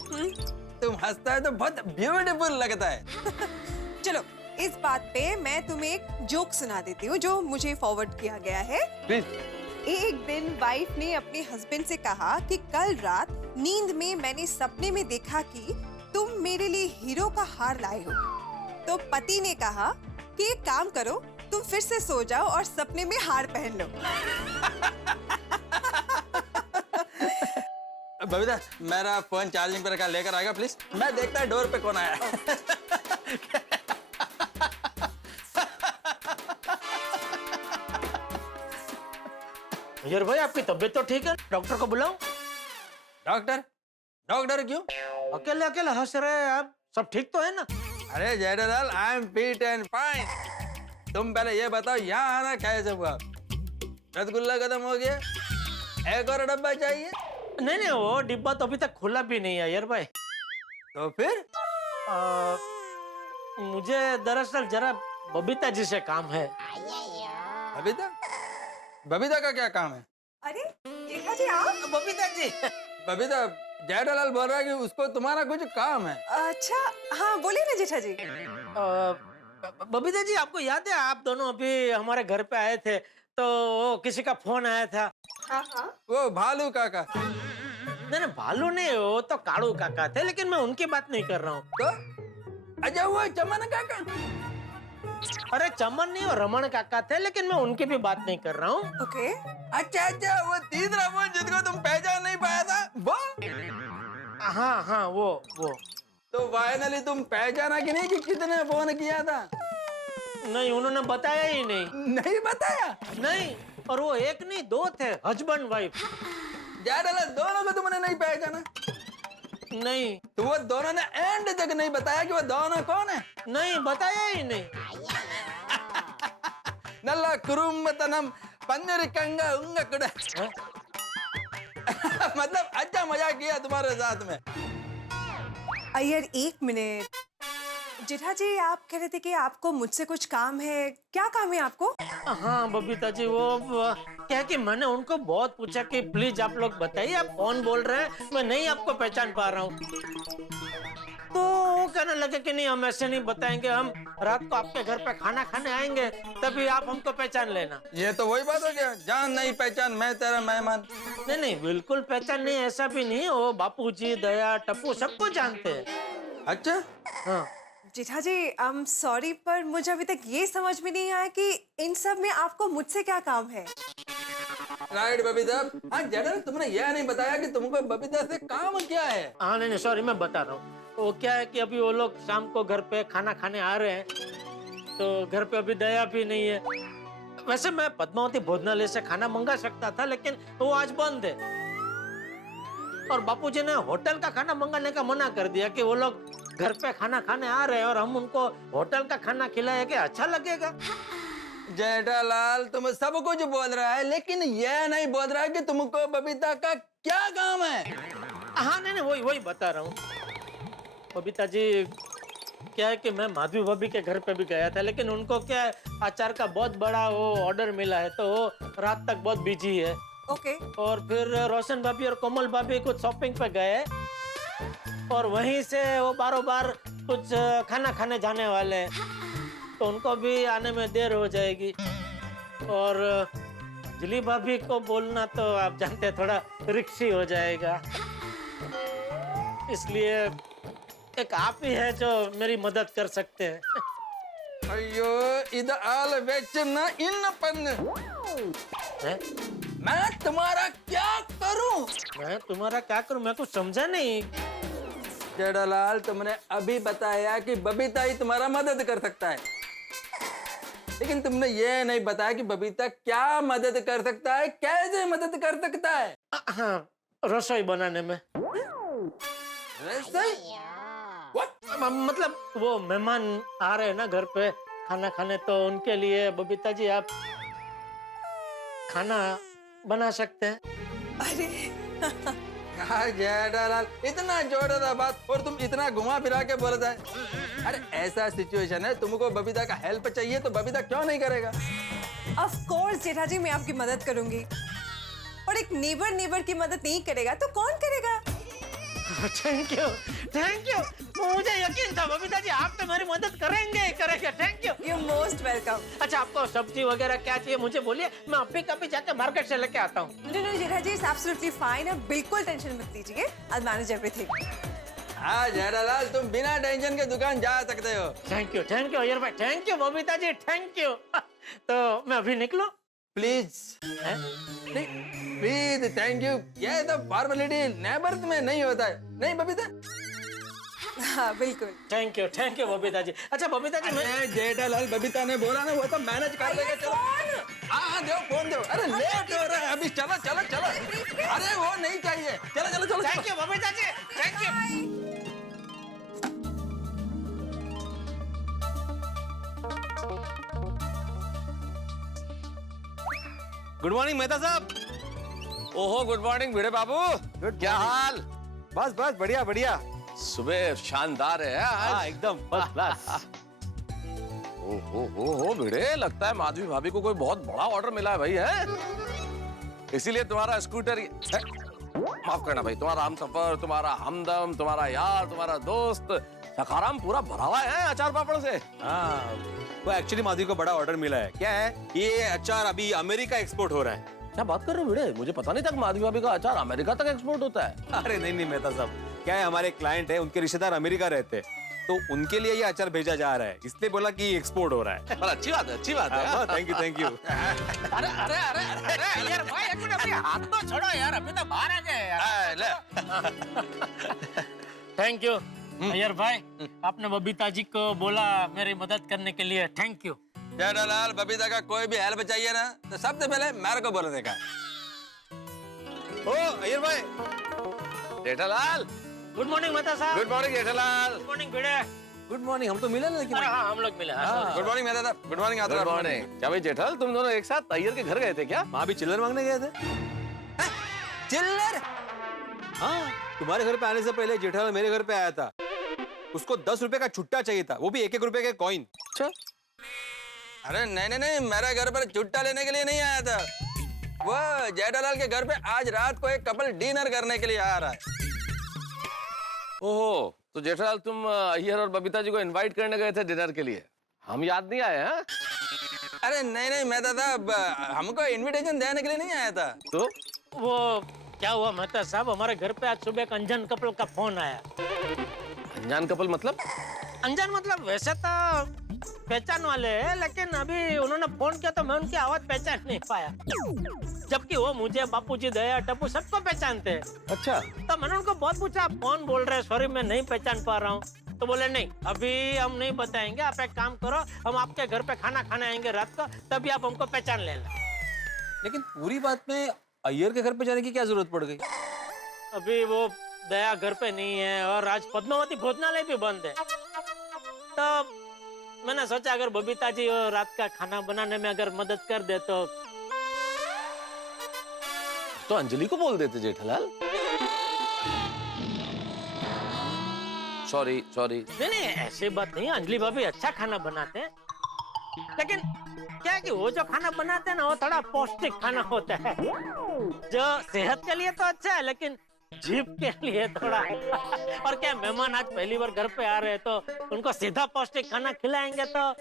तुम हंसता है तो बहुत ब्यूटीफुल लगता है। चलो, इस बात पे मैं तुम्हें एक जोक सुना देती हूँ जो मुझे फॉरवर्ड किया गया है। प्लीज। एक दिन वाइफ ने अपने हस्बैंड से कहा कि कल रात नींद में मैंने सपने में देखा कि तुम मेरे लिए हीरो का हार लाए हो। तो पति ने कहा कि एक काम करो, तुम फिर से सो जाओ और सपने में हार पहन लो। बबीता, मेरा फोन चार्जिंग पर रखा, लेकर आएगा प्लीज। मैं देखता है डोर पे कौन आया। अयर भाई आपकी तबीयत तो ठीक है, डॉक्टर को बुलाऊं? डॉक्टर? डॉक्टर क्यों? अकेले अकेले हंस रहे हैं आप, सब ठीक तो है ना? अरे Jethalal, I am fit and fine. तुम पहले ये बताओ यहाँ आना कैसे हुआ? रसगुल्ला खत्म हो गया, एक और डब्बा चाहिए? नहीं, वो डिब्बा तो अभी तक खुला भी नहीं है अयर भाई। तो फिर? मुझे दरअसल जरा बबीता जी से काम है। बबीता? बबीता का क्या काम है? अरे जेठा जी आप? बबीता जी। बबीता, जेठालाल बोल रहा है कि उसको तुम्हारा कुछ काम है। अच्छा हाँ बोलिए ना जेठा जी। बबीता जी, आपको याद है आप दोनों अभी हमारे घर पे आए थे तो वो किसी का फोन आया था? हाँ। वो भालू काका। नहीं, भालू नहीं, वो तो काड़ू काका थे, लेकिन मैं उनकी बात नहीं कर रहा हूँ। तो अच्छा, वो चमन काका? अरे चमन नहीं, वो रमन काका थे, लेकिन मैं उनकी भी बात नहीं कर रहा हूँ। ओके। अच्छा, वो तीसरा वो जिसको तुम पहचान नहीं पाया था वो? हाँ, वो। तो फाइनली तुम पहचाना कि नहीं कि कितने फोन किया था? नहीं, उन्होंने बताया ही नहीं। नहीं बताया? नहीं, और वो एक नहीं दो थे, हस्बैंड वाइफ। जेठालाल, दोनों को तुमने नहीं पहचाना? नहीं। तो वो दोनों ने एंड तक नहीं बताया कि वो दोनों कौन है? नहीं, बताया ही नहीं। नल्ला कुरुम्बतनम पंजरिकंगा उंगकुड़ा। मतलब अच्छा मजाक किया तुम्हारे साथ में। अयर एक मिनट, जेठा जी आप कह रहे थे कि आपको मुझसे कुछ काम है, क्या काम है आपको? हाँ बबीता जी, वो क्या कि मैंने उनको बहुत पूछा कि प्लीज आप लोग बताइए आप कौन बोल रहे हैं, मैं नहीं आपको पहचान पा रहा हूँ। तो वो कहने लगे कि नहीं, हम ऐसे नहीं बताएंगे, हम रात को आपके घर पे खाना खाने आएंगे तभी आप हमको पहचान लेना। ये तो वही बात हो गया, जान नहीं पहचान मैं तेरा मेहमान। नहीं, बिल्कुल पहचान नहीं, ऐसा भी नहीं। वो बापूजी, दया, टप्पू सबको जानते हैं। अच्छा? हाँ जेठा जी आई एम सॉरी, पर मुझे अभी तक ये समझ में नहीं आया कि इन सब में आपको मुझसे क्या काम है। राइट बबीता। हाँ जेठालाल, तुमने यह नहीं बताया कि तुमको बबीता से काम क्या है? हाँ नहीं, सॉरी, मैं बता रहा हूँ। वो क्या है कि अभी वो लोग शाम को घर पे खाना खाने आ रहे हैं, तो घर पे अभी दया भी नहीं है। वैसे मैं पद्मावती भोजनालय से खाना मंगा सकता था, लेकिन वो आज बंद है। और बापूजी ने होटल का खाना मंगाने का मना कर दिया कि वो लोग घर पे खाना खाने आ रहे हैं और हम उनको होटल का खाना खिलाए कि अच्छा लगेगा। जेठालाल, तुम सब कुछ बोल रहा है, लेकिन यह नहीं बोल रहा है कि तुमको बबीता का क्या काम है। हाँ नहीं, वही बता रहा हूँ। बबीता जी, क्या है कि मैं माधवी भाभी के घर पे भी गया था, लेकिन उनको क्या है, अचार का बहुत बड़ा वो ऑर्डर मिला है, तो वो रात तक बहुत बिजी है। ओके। और फिर रोशन भाभी और कोमल भाभी कुछ शॉपिंग पे गए और वहीं से वो बारों बार कुछ खाना खाने जाने वाले हैं, तो उनको भी आने में देर हो जाएगी। और अंजलि भाभी को बोलना तो आप जानते हैं थोड़ा रिक्सी हो जाएगा, इसलिए एक आप ही है जो मेरी मदद कर सकते हैं। अयो इधर आल वेचना इन पन। मैं तुम्हारा क्या करूं? मैं तुम्हारा क्या करूं? मैं कुछ समझा नहीं। जेठालाल, तुमने अभी बताया कि बबीता ही तुम्हारा मदद कर सकता है, लेकिन तुमने ये नहीं बताया कि बबीता क्या मदद कर सकता है, कैसे मदद कर सकता है? हाँ, रसोई बनाने में। रसोई? मतलब वो मेहमान आ रहे हैं ना घर पे खाना खाने, तो उनके लिए बबीता जी आप खाना बना सकते हैं। अरे जेठालाल, इतना जोरदार बात और तुम इतना घुमा फिरा के बोल रहे हैं। अरे ऐसा सिचुएशन है, तुमको बबीता का हेल्प चाहिए तो बबीता क्यों नहीं करेगा? ऑफ कोर्स जेठा जी, मैं आपकी मदद करूंगी। और एक नेबर की मदद नहीं करेगा तो कौन करेगा? Thank you. मुझे यकीन था बबीता जी आप तो मेरी मदद करेंगे। Thank you. You most welcome. अच्छा, आपको सब्जी वगैरह क्या चाहिए मुझे बोलिए, मैं अभी कभी जाके मार्केट से लेके आता हूँ। No Jetha ji, it's absolutely fine, आप बिल्कुल टेंशन मत लीजिए, आई मैनेज एवरीथिंग। हाँ जेठालाल, तुम बिना टेंशन के दुकान जा सकते हो। थैंक यू अयर भाई, thank you Babita ji, thank you. तो मैं अभी निकलूं? Please please, thank you. ये तो फॉर्मेलिटी नेबर्स में नहीं होता है, नहीं बबीता? हाँ बिल्कुल। थैंक यू बबीता जी। अच्छा बबीता जी, मैं जेठालाल, बबीता ने बोला ना, वो तो मैनेज कर लेगा। चलो हाँ दो फोन दो। अरे लेट हो रहा है अभी, चलो चलो चलो। अरे वो नहीं चाहिए, चलो चलो चलो। Thank you Babita ji, thank you. Good morning Mehta sahab. ओहो गुड मॉर्निंग भिड़े बाबू, क्या हाल? बस बस बढ़िया बढ़िया। सुबह शानदार है आज। हाँ एकदम फर्स्ट क्लास। ओहो भिड़े, लगता है माधवी भाभी को कोई बहुत बड़ा ऑर्डर मिला है भाई, है? इसीलिए तुम्हारा स्कूटर माफ करना भाई, तुम्हारा हमसफर, तुम्हारा हमदम, तुम्हारा यार, तुम्हारा दोस्त सखाराम पूरा भरा हुआ है अचार पापड़ से। हाँ वो एक्चुअली माधवी को बड़ा ऑर्डर मिला है। क्या है, ये अचार अभी अमेरिका एक्सपोर्ट हो रहा है। क्या बात कर रहे हो भिड़े, मुझे पता नहीं था कि माधवी भाभी का अचार अमेरिका तक एक्सपोर्ट होता है। अरे नहीं मेहता साहब, क्या है हमारे क्लाइंट है, उनके रिश्तेदार अमेरिका रहते हैं, तो उनके लिए ये अचार भेजा जा रहा है, इसलिए बोला कि एक्सपोर्ट हो रहा है। पर अच्छी बात है, अच्छी बात है। Thank you thank you. अरे अरे अरे अरे यार भाई, एक मिनट अपने हाथ तो छोड़ो यार, अभी तो बाहर आ गए यार। थैंक यू अय्यर भाई, आपने बबीता जी को बोला मेरी मदद करने के लिए, थैंक यू। जेठालाल, बबीता का कोई भी हेल्प चाहिए ना तो सबसे पहले मेरे को बोल देगा। ओ अय्यर भाई। जेठालाल गुड मॉर्निंग मेहता साहब। Good morning Jethalal. Good morning Bhide. Good morning, हम तो मिले ना लेकिन। अरे हाँ हम लोग मिले। गुड मॉर्निंग मेहता साहब। Good morning good morning. क्या भाई जेठालाल, तुम दोनों एक साथ अय्यर के घर गए थे क्या? वहाँ भी चिल्लर मांगने गए थे। चिल्लर? हाँ, तुम्हारे घर पे आने से पहले जेठालाल मेरे घर पे आया था। उसको 10 रुपए का छुट्टा चाहिए था, वो भी 1-1 रुपए के कॉइन। अच्छा। अरे नहीं नहीं, मेरे घर पर छुट्टा लेने के लिए नहीं आया था। वो जेठालाल के घर पे आज रात को एक कपल डिनर करने के लिए आ रहा है। ओहो, तो जेठालाल तुम अय्यर और बबीता जी को इनवाइट करने गए थे डिनर के लिए, हम याद नहीं आए हैं? अरे नहीं मेहता साहब, हमको इनविटेशन देने के लिए नहीं आया था। तो वो क्या हुआ मेहता साहब, हमारे घर पे आज सुबह एक अनजान कपल का फोन आया। अनजान कपल मतलब? अनजान मतलब वैसे तो पहचान वाले हैं, लेकिन अभी उन्होंने फोन किया तो मैं उनकी आवाज पहचान नहीं पाया, जबकि वो मुझे, बापूजी, दया, टप्पू सबको पहचानते हैं। अच्छा। तो मैंने उनको बहुत पूछा, आप कौन बोल रहे हैं, सॉरी मैं नहीं पहचान पा रहा हूँ। तो बोले नहीं अभी हम नहीं बताएंगे, आप एक काम करो, हम आपके घर पे खाना खाने आएंगे रात को, तभी आप हमको पहचान लेना। लेकिन पूरी बात में अय्यर के घर पे जाने की क्या जरूरत पड़ गई? अभी वो दया घर पे नहीं है और आज पद्मावती भोजनालय भी बंद है, तो मैंने सोचा अगर बबीता जी रात का खाना बनाने में अगर मदद कर दे तो अंजलि को बोल देते जेठालाल। Sorry sorry. नहीं ऐसी बात नहीं, अंजलि भाभी अच्छा खाना बनाते हैं, लेकिन क्या है कि वो जो खाना बनाते हैं ना वो थोड़ा पौष्टिक खाना होता है, जो सेहत के लिए तो अच्छा है लेकिन जीभ के लिए थोड़ा और क्या मेहमान आज पहली बार घर पे आ रहे हैं तो उनको सीधा पौष्टिक खाना खिलाएंगे तो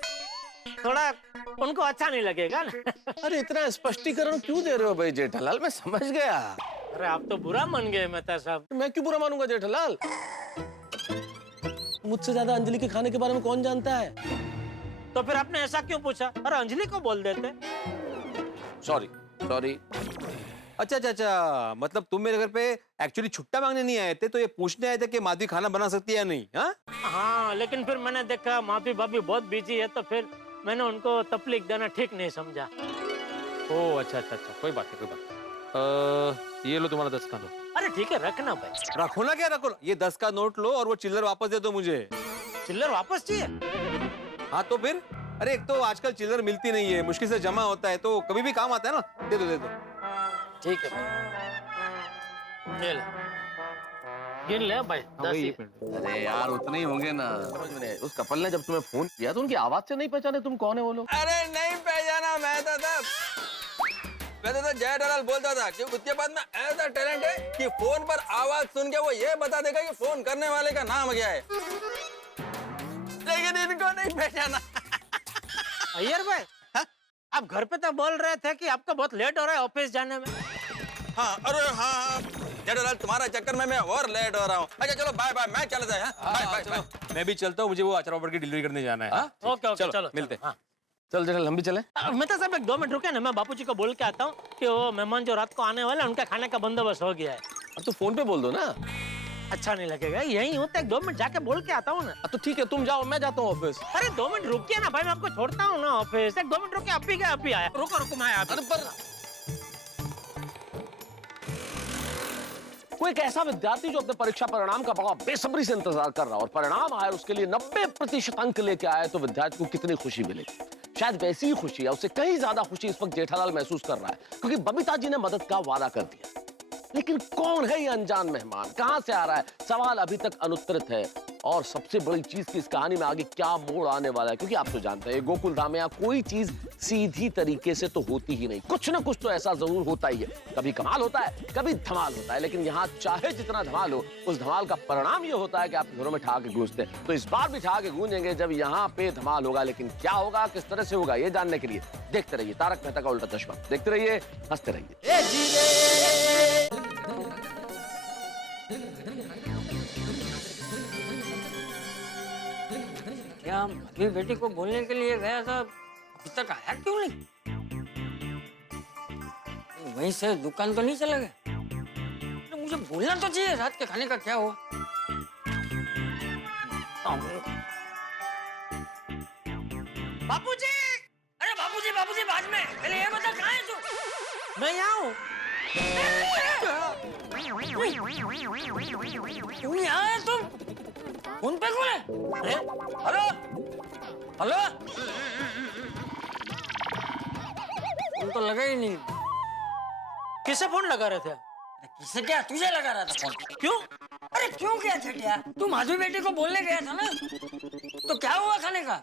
थोड़ा उनको अच्छा नहीं लगेगा ना। अरे इतना स्पष्टीकरण क्यों दे रहे हो भाई जेठालाल, मैं समझ गया। अरे आप तो बुरा मान गए मेहता साहब। मैं क्यों बुरा मानूंगा जेठालाल, मुझसे ज्यादा अंजलि के खाने के बारे में कौन जानता है? तो फिर आपने ऐसा क्यों पूछा, अरे अंजलि को बोल देते। Sorry sorry. अच्छा, मतलब तुम मेरे घर पे एक्चुअली छुट्टा मांगने नहीं आए थे, तो ये पूछने आए थे कि माधवी खाना बना सकती है या नहीं? हाँ लेकिन फिर मैंने देखा माधवी भाभी बहुत बिजी है, तो फिर मैंने उनको तकलीफ देना ठीक नहीं समझा। ओह अच्छा, कोई बात नहीं। ये लो तुम्हारा 10 का नोट। अरे ठीक है रखना भाई। रखो ना, क्या रखो ना, ये 10 का नोट लो और वो चिल्लर वापस दे दो मुझे। चिल्लर वापस चाहिए? हाँ तो फिर, अरे एक तो आजकल चिल्लर मिलती नहीं है, मुश्किल से जमा होता है, तो कभी भी काम आता है ना। दे दो। ठीक है ये ले, गिन ले भाई। 10 अरे यार उतने ही होंगे ना। समझ में नहीं, उस कपल ने जब तुम्हें फोन किया तो उनकी आवाज से नहीं पहचाने तुम कौन है वो लोग? अरे नहीं पहचाना मेहता साहब, वैसे तो जेठालाल बोलता था कि उसके पास में ऐसा टैलेंट है कि फोन पर आवाज सुन के वो ये बता देगा कि फोन करने वाले का नाम क्या है, लेकिन इनको नहीं पहचाना। अय्यर भाई आप घर पे तो बोल रहे थे कि आपको बहुत लेट हो रहा है ऑफिस जाने में। हाँ अरे हाँ जेठालाल तुम्हारा चक्कर में मैं और लेट हो रहा हूँ। अच्छा चलो बाय बाय, मैं चला जाए। बाय। मैं भी चलता हूँ, मुझे वो अचार पापड़ की डिलीवरी करने जाना है। ओके चलो मिलते हैं। चल जेठालाल हम भी चले। मेहता साहब 2 मिनट रुके ना, मैं बापूजी को बोल के आता हूँ कि वो मेहमान जो रात को आने वाले हैं उनका खाने का बंदोबस्त हो गया है। अब तो फोन पे बोल दो ना। अच्छा नहीं लगेगा, यही हूँ तो 2 मिनट जाके बोल के आता हूँ ना। तो ठीक है, तुम जाओ, मैं जाता हूँ ऑफिस। अरे 2 मिनट रुकिए ना भाई, मैं आपको छोड़ता हूँ ना ऑफिस। 2 मिनट रुके, अभी गया अभी आया। रुको मैं आया। अरे पर कोई एक ऐसा विद्यार्थी जो अपने परीक्षा परिणाम का बड़ा बेसब्री से इंतजार कर रहा है और परिणाम आया उसके लिए 90% अंक लेके आए, तो विद्यार्थी को कितनी खुशी मिलेगी। शायद वैसी ही खुशी है, उससे कहीं ज्यादा खुशी इस वक्त जेठालाल महसूस कर रहा है, क्योंकि बबीता जी ने मदद का वादा कर दिया। लेकिन कौन है ये अनजान मेहमान, कहां से आ रहा है, सवाल अभी तक अनुत्तरित है। और सबसे बड़ी चीज की इस कहानी में आगे क्या मोड़ आने वाला है, क्योंकि आप तो जानते हैं गोकुल धाम में कोई चीज सीधी तरीके से तो होती ही नहीं, कुछ ना कुछ तो ऐसा जरूर होता ही है। कभी कमाल होता है, कभी धमाल होता है, लेकिन यहाँ चाहे जितना धमाल हो, उस धमाल का परिणाम ये होता है कि आप घरों में ठहाके गूंजते हैं। तो इस बार भी ठहाके गूंजेंगे जब यहाँ पे धमाल होगा, लेकिन क्या होगा, किस तरह से होगा, ये जानने के लिए देखते रहिए तारक मेहता का उल्टा चश्मा। देखते रहिए, हंसते रहिए। क्या अभी बेटी को बोलने के लिए गया था, अभी तक आया क्यों नहीं? वहीं से दुकान तो नहीं चला गया? तो मुझे बोलना तो चाहिए रात के खाने का क्या हुआ। बापूजी! अरे बापूजी बाद में, पहले ये बता कहाँ है तू? मैं यहाँ हूँ। तुम यहाँ है तुम? फोन पे कौन है? हेलो हेलो, फोन तो लगा ही नहीं। किसे फोन लगा रहे थे? किसे क्या, तुझे लगा रहा था फोन। क्यों? अरे क्यों क्या छठिया, तू माधवी बेटी को बोलने गया था ना, तो क्या हुआ खाने का?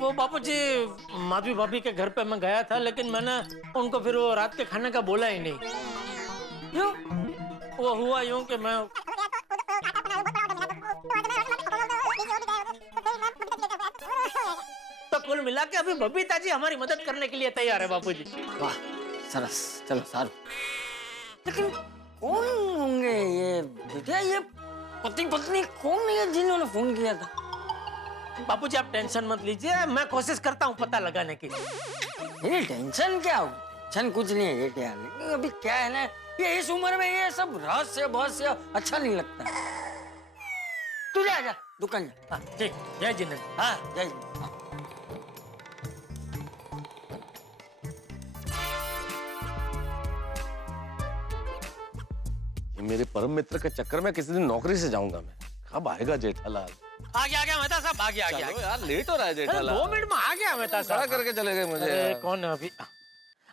वो बापूजी, माधवी भाभी के घर पे मैं गया था, लेकिन मैंने उनको फिर वो रात के खाने का बोला ही नहीं। क्यों? वो हुआ यूं कि मैं तो कुल मिला के अभी बबीता जी हमारी मदद करने के लिए तैयार है बापूजी। वाह सरस, चलो सारू। लेकिन कौन होंगे ये बेटा, ये पति पत्नी कौन है जिन्होंने फोन किया था? बापूजी आप टेंशन मत लीजिए, मैं कोशिश करता हूँ पता लगाने की। नहीं टेंशन क्या हो, टेंशन कुछ नहीं है बेटा, लेकिन अभी क्या है ना, ये इस उम्र में ये सब रहस्य बहस्य अच्छा नहीं लगता। तू जा दुकान जा। हाँ ठीक, जय जिनेंद्र। हाँ जय जिनेंद्र। मेरे परम मित्र के चक्कर में किसी दिन नौकरी से जाऊंगा मैं। कब आएगा जेठालाल? आ गया मेहता साहब, आ गया। चलो यार, लेट हो रहा है जेठालाल। 2 मिनट में आ गया मेहता साहब। खड़ा करके चले गए मुझे। अरे कौन है अभी?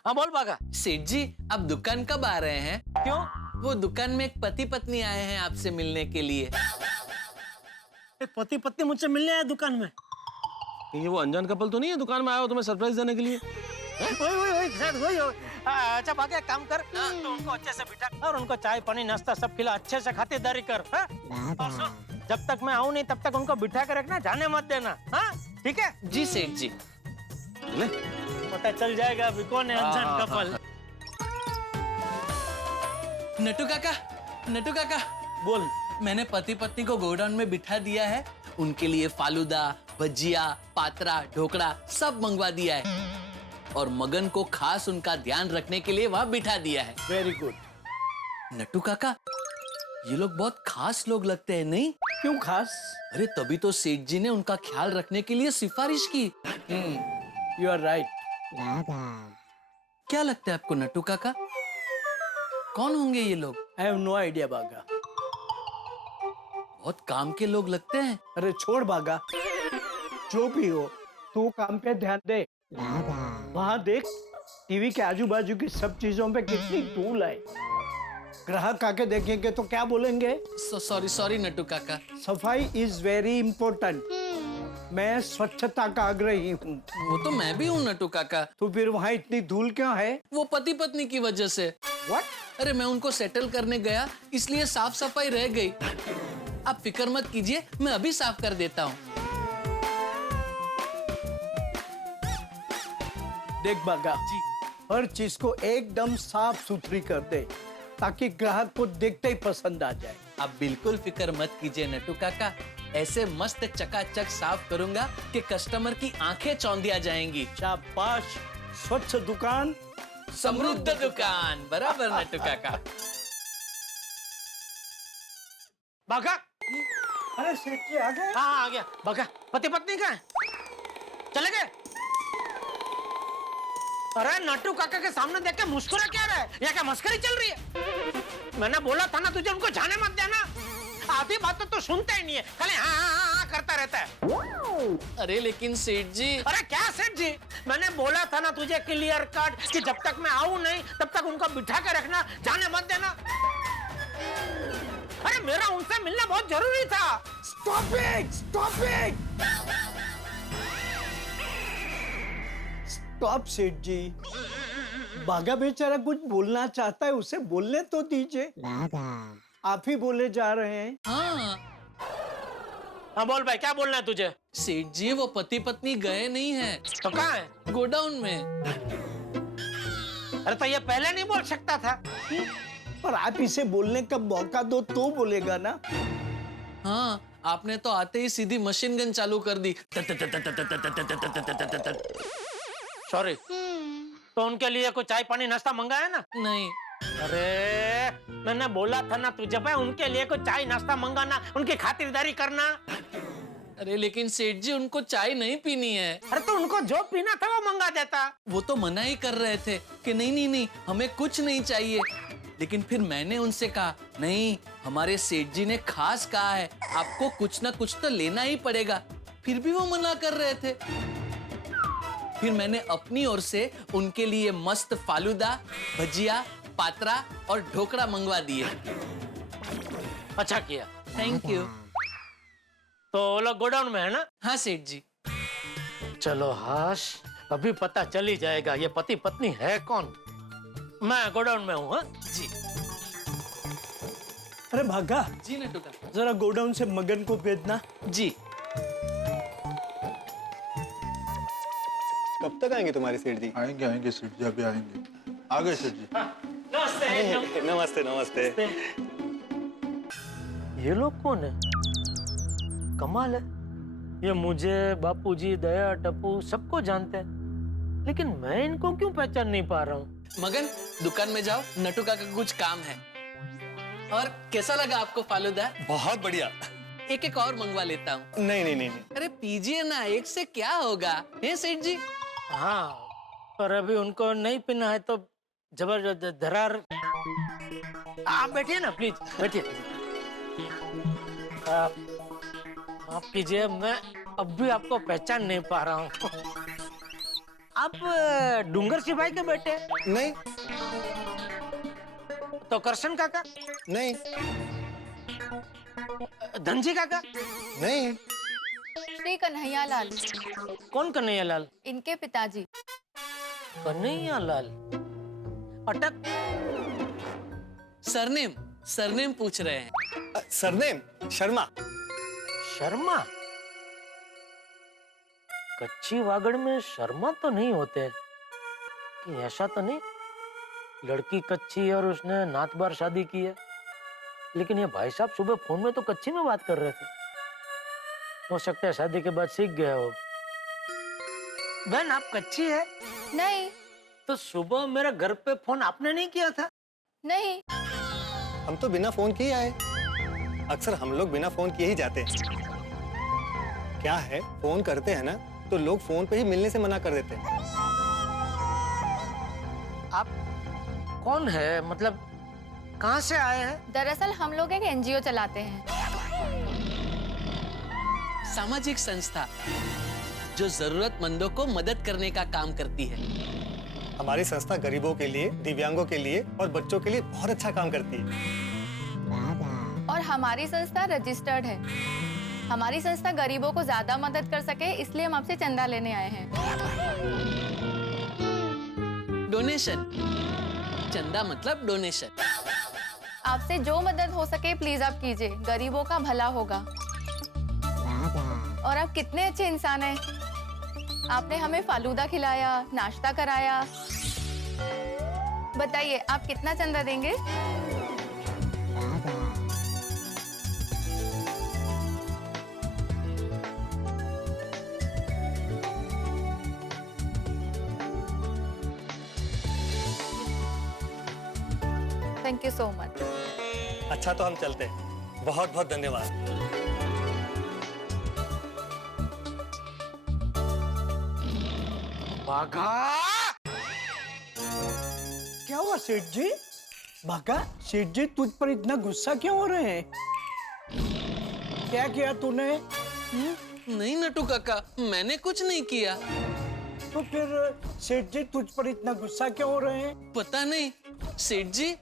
हाँ बोल बागा। सेठ जी, आप दुकान कब आ रहे हैं? क्यों? वो दुकान में एक पति पत्नी आए हैं आपसे मिलने के लिए। पति पत्नी मुझसे मिलने आए दुकान में? ये वो अनजान कपल तो नहीं है दुकान में आया हो तुम्हें सरप्राइज देने के लिए? वही। अच्छा बाकी काम कर, तो उनको अच्छे से बिठा और उनको चाय पानी नाश्ता सब खिला, अच्छे से खातिरदारी कर। और सुन, जब तक मैं आऊं नहीं तब तक उनको बिठा के रखना, जाने मत देना। हाँ ठीक है? जी सेठ जी। पता चल जाएगा अभी कौन है अनजान कपल। नटू काका बोल। मैंने पति पत्नी को गोडाउन में बिठा दिया है, उनके लिए फालूदा, भजिया, पात्रा, ढोकड़ा सब मंगवा दिया है, और मगन को खास उनका ध्यान रखने के लिए वहां बिठा दिया है। Very good. नट्टू काका, ये लोग बहुत खास लोग लगते हैं नहीं? क्यों खास? अरे तभी तो सेठ जी ने उनका ख्याल रखने के लिए सिफारिश की। You are right. क्या लगता है आपको नट्टू काका, कौन होंगे ये लोग? आई हैव नो आइडिया बागा। बहुत काम के लोग लगते हैं। अरे छोड़ बागा, जो भी हो तू काम पे ध्यान दे। वहाँ देख, टीवी के आजू बाजू की सब चीजों पे कितनी धूल है। ग्राहक आके देखेंगे तो क्या बोलेंगे? सॉरी नट्टू काका। सफाई इज वेरी इम्पोर्टेंट। मैं स्वच्छता का आग्रही हूँ। वो तो मैं भी हूँ नट्टू काका। तो फिर वहाँ इतनी धूल क्यों है? वो पति पत्नी की वजह से। What? अरे मैं उनको सेटल करने गया, इसलिए साफ सफाई रह गई। आप फिक्र मत कीजिए, मैं अभी साफ कर देता हूँ। देख बागा जी, हर चीज को एकदम साफ सुथरी कर दे, ताकि ग्राहक को देखते ही पसंद आ जाए। आप बिल्कुल फिक्र मत कीजिए नट्टू काका, ऐसे मस्त चकाचक साफ करूंगा कि कस्टमर की आंखें चौंधिया जाएंगी। शाबाश, स्वच्छ दुकान समृद्ध दुकान। बराबर नट्टू काका। भागा। अरे सेठ जी आ गए? हाँ आ गया। भागा। पति पत्नी कहाँ है? चले गए? अरे नट्टू काका के सामने देख के मुस्कुरा क्या रहा है? या क्या मस्करी चल रही है? मैंने बोला था ना तुझे उनको जाने मत देना। आधी बात तो सुनता ही नहीं है, खाली हाँ करता रहता है। अरे लेकिन सेठ जी। अरे क्या सेठ जी, मैंने बोला था ना तुझे क्लियर कट कि जब तक मैं आऊं नहीं तब तक उनको बिठा के रखना, जाने मत देना। अरे मेरा उनसे मिलना बहुत जरूरी था। Stop it, stop it, stop सेठ जी। बागा बेचारा कुछ बोलना चाहता है, उसे बोलने तो दीजिए। आप ही बोले जा रहे हैं। हाँ बोल भाई, क्या बोलना है तुझे? सेठ जी वो पति पत्नी गए नहीं हैं। तो कहाँ है? गोडाउन में। अरे तो ये पहले नहीं बोल सकता था? पर आप इसे बोलने का मौका दो तो बोलेगा ना। हाँ, आपने तो आते ही सीधी मशीन गन चालू कर दी। सॉरी। तो उनके लिए कोई चाय पानी नाश्ता मंगाया ना? नहीं। अरे मैंने बोला था ना तुझे भाई, उनके लिए कोई चाय नाश्ता मंगाना, उनकी खातिरदारी करना। अरे लेकिन सेठ जी उनको चाय नहीं पीनी है। अरे तो उनको जो पीना था वो मंगा देता। वो तो मना ही कर रहे थे कि नहीं हमें कुछ नहीं चाहिए। लेकिन फिर मैंने उनसे कहा नहीं, हमारे सेठ जी ने खास कहा है आपको कुछ ना कुछ तो लेना ही पड़ेगा। फिर भी वो मना कर रहे थे। फिर मैंने अपनी ओर से उनके लिए मस्त फालूदा, भजिया, पात्रा और ढोकड़ा मंगवा दिए। अच्छा किया। Thank you. तो वो लोग गोडाउन में है ना? हाँ सेठ जी। चलो हाश, अभी पता चल ही जाएगा ये पति पत्नी है कौन। मैं गोडाउन में हूँ। जी। अरे भागा जी नट्टू काका। जरा गोडाउन से मगन को भेजना। जी। कब तक आएंगे तुम्हारे सेठ जी? आएंगे सेठ जी, अभी आएंगे। आ गए सेठ जी। नमस्ते। नमस्ते नमस्ते। ये लोग कौन है? कमाल है, ये मुझे, बापूजी, दया, टप्पू सबको जानते हैं, लेकिन मैं इनको क्यों पहचान नहीं पा रहा हूँ? मगन दुकान में जाओ, नट्टू काका का कुछ काम है। और कैसा लगा आपको फालूदा? बहुत बढ़िया। एक एक और मंगवा लेता हूँ। नहीं। अरे पीजिए ना, एक से क्या होगा, है सेठ जी? हाँ, पर अभी उनको नहीं पीना है तो जबरदस्त दरार। आप बैठिए ना प्लीज, बैठिए। आप कीजिए, मैं अब भी आपको पहचान नहीं पा रहा हूँ। आप डूंगर सिपाही के बेटे? नहीं। तो करशन काका? नहीं। धनजी काका? नहीं। श्री कन्हैया लाल। कौन कन्हैया लाल? इनके पिताजी। कन्हैया लाल? अटक। सरनेम पूछ रहे हैं। सरनेम शर्मा। शर्मा? कच्ची वागड़ में शर्मा तो नहीं होते कि? ऐसा तो नहीं लड़की कच्ची और उसने नात बार शादी की है? लेकिन ये भाई साहब सुबह फोन में तो कच्ची में बात कर रहे थे। हो सकता है शादी के बाद सीख गया हो। बहन आप कच्ची है? नहीं। तो सुबह मेरे घर पे फोन आपने नहीं किया था? नहीं। हम तो बिना फोन किए आए। अक्सर हम लोग बिना फोन किए ही जाते हैं। क्या है, फोन करते हैं ना तो लोग फोन पे ही मिलने से मना कर देते हैं। आप कौन है, मतलब कहाँ से आए हैं? दरअसल हम लोग एक एनजीओ चलाते हैं। सामाजिक संस्था जो जरूरतमंदों को मदद करने का काम करती है। हमारी संस्था गरीबों के लिए, दिव्यांगों के लिए और बच्चों के लिए बहुत अच्छा काम करती है। और हमारी संस्था रजिस्टर्ड है। हमारी संस्था गरीबों को ज्यादा मदद कर सके, इसलिए हम आपसे चंदा लेने आए हैं। डोनेशन। चंदा मतलब डोनेशन। आपसे जो मदद हो सके प्लीज आप कीजिए, गरीबों का भला होगा। और आप कितने अच्छे इंसान हैं। आपने हमें फालूदा खिलाया, नाश्ता कराया। बताइए आप कितना चंदा देंगे? Thank you so much. अच्छा तो हम चलते हैं। बहुत बहुत धन्यवाद। बाघा, क्या हुआ सेठ जी? बाघा, सेठ जी तुझ पर इतना गुस्सा क्यों हो रहे हैं? क्या किया तूने? नहीं नटू काका, मैंने कुछ नहीं किया। तो फिर सेठ जी तुझ पर इतना गुस्सा क्यों हो रहे हैं? पता नहीं सेठ जी,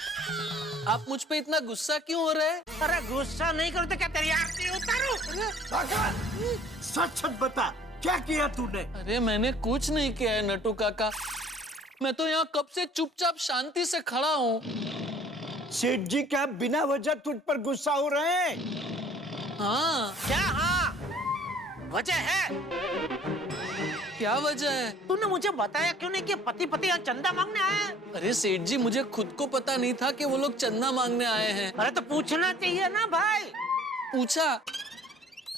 आप मुझ पे इतना गुस्सा क्यों हो रहे हैं? अरे गुस्सा नहीं करो तो क्या तेरी आरती उतारूं? बाघा, सच सच बता, क्या किया तूने? अरे मैंने कुछ नहीं किया है नटू काका, मैं तो यहाँ कब से चुपचाप शांति से खड़ा हूँ। सेठ जी क्या बिना वजह तुझ पर गुस्सा हो रहे हैं? हाँ। क्या हाँ? वजह है? क्या वजह है? तूने मुझे बताया क्यों नहीं कि पति पति यहाँ चंदा मांगने आए हैं? अरे सेठ जी, मुझे खुद को पता नहीं था कि वो लोग चंदा मांगने आए हैं। अरे तो पूछना चाहिए ना भाई। पूछा,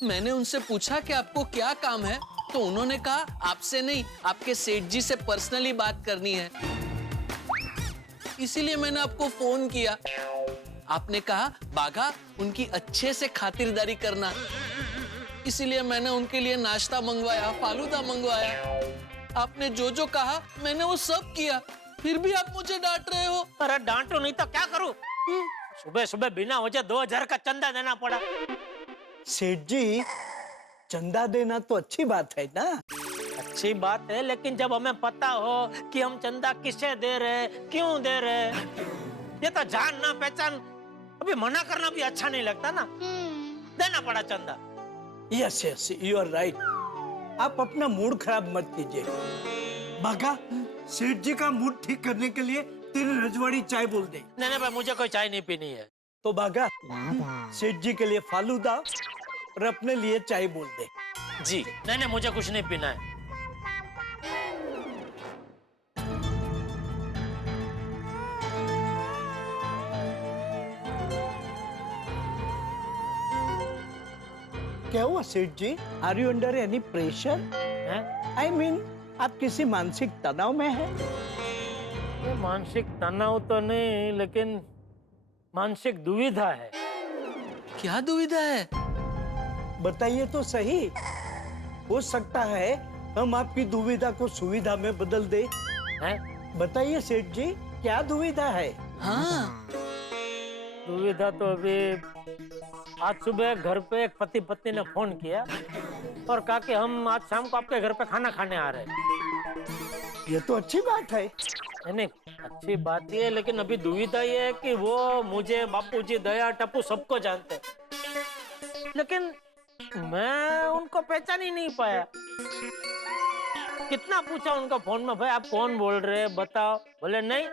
मैंने उनसे पूछा कि आपको क्या काम है, तो उन्होंने कहा आपसे नहीं, आपके सेठ जी से पर्सनली बात करनी है। इसीलिए मैंने आपको फोन किया। आपने कहा बाघा, उनकी अच्छे से खातिरदारी करना, इसीलिए मैंने उनके लिए नाश्ता मंगवाया, फालूदा मंगवाया। आपने जो जो कहा मैंने वो सब किया, फिर भी आप मुझे डांट रहे हो। अरे डांटो नहीं तो क्या करूं? सुबह सुबह बिना वजह 2000 का चंदा देना पड़ा। सेठ जी, चंदा देना तो अच्छी बात है ना? अच्छी बात है, लेकिन जब हमें पता हो कि हम चंदा किसे दे रहे, क्यों दे रहे, ये तो जान ना पहचान, अभी मना करना भी अच्छा नहीं लगता ना। देना पड़ा चंदा। Yes yes, you are right. आप अपना मूड खराब मत कीजिए। बाघा, सेठ जी का मूड ठीक करने के लिए तेरी रजवाड़ी चाय बोल दे। नहीं नहीं भाई, मुझे कोई चाय नहीं पीनी है। तो बाघा, सेठ जी के लिए फालूदा और अपने लिए चाय बोल दे। जी नहीं नहीं, मुझे कुछ नहीं पीना है। क्या हुआ सेठ जी? Are you under any pressure? I mean, आप किसी मानसिक तनाव में हैं? ये मानसिक तनाव तो नहीं, लेकिन मानसिक दुविधा है। क्या दुविधा है? बताइए तो सही। हो सकता है हम आपकी दुविधा को सुविधा में बदल दे। बताइए सेठ जी, क्या दुविधा है? हाँ, दुविधा तो अभी आज सुबह घर पे एक पति पत्नी ने फोन किया और कहा कि हम आज शाम को आपके घर पे खाना खाने आ रहे हैं। ये तो अच्छी बात है। नहीं, अच्छी बात ये है, लेकिन अभी दुविधा ये है कि वो मुझे, बापूजी, दया, टप्पू सबको जानते हैं, लेकिन मैं उनको पहचान ही नहीं पाया। कितना पूछा उनका फोन में, भाई आप कौन बोल रहे हैं, बताओ। बोले नहीं,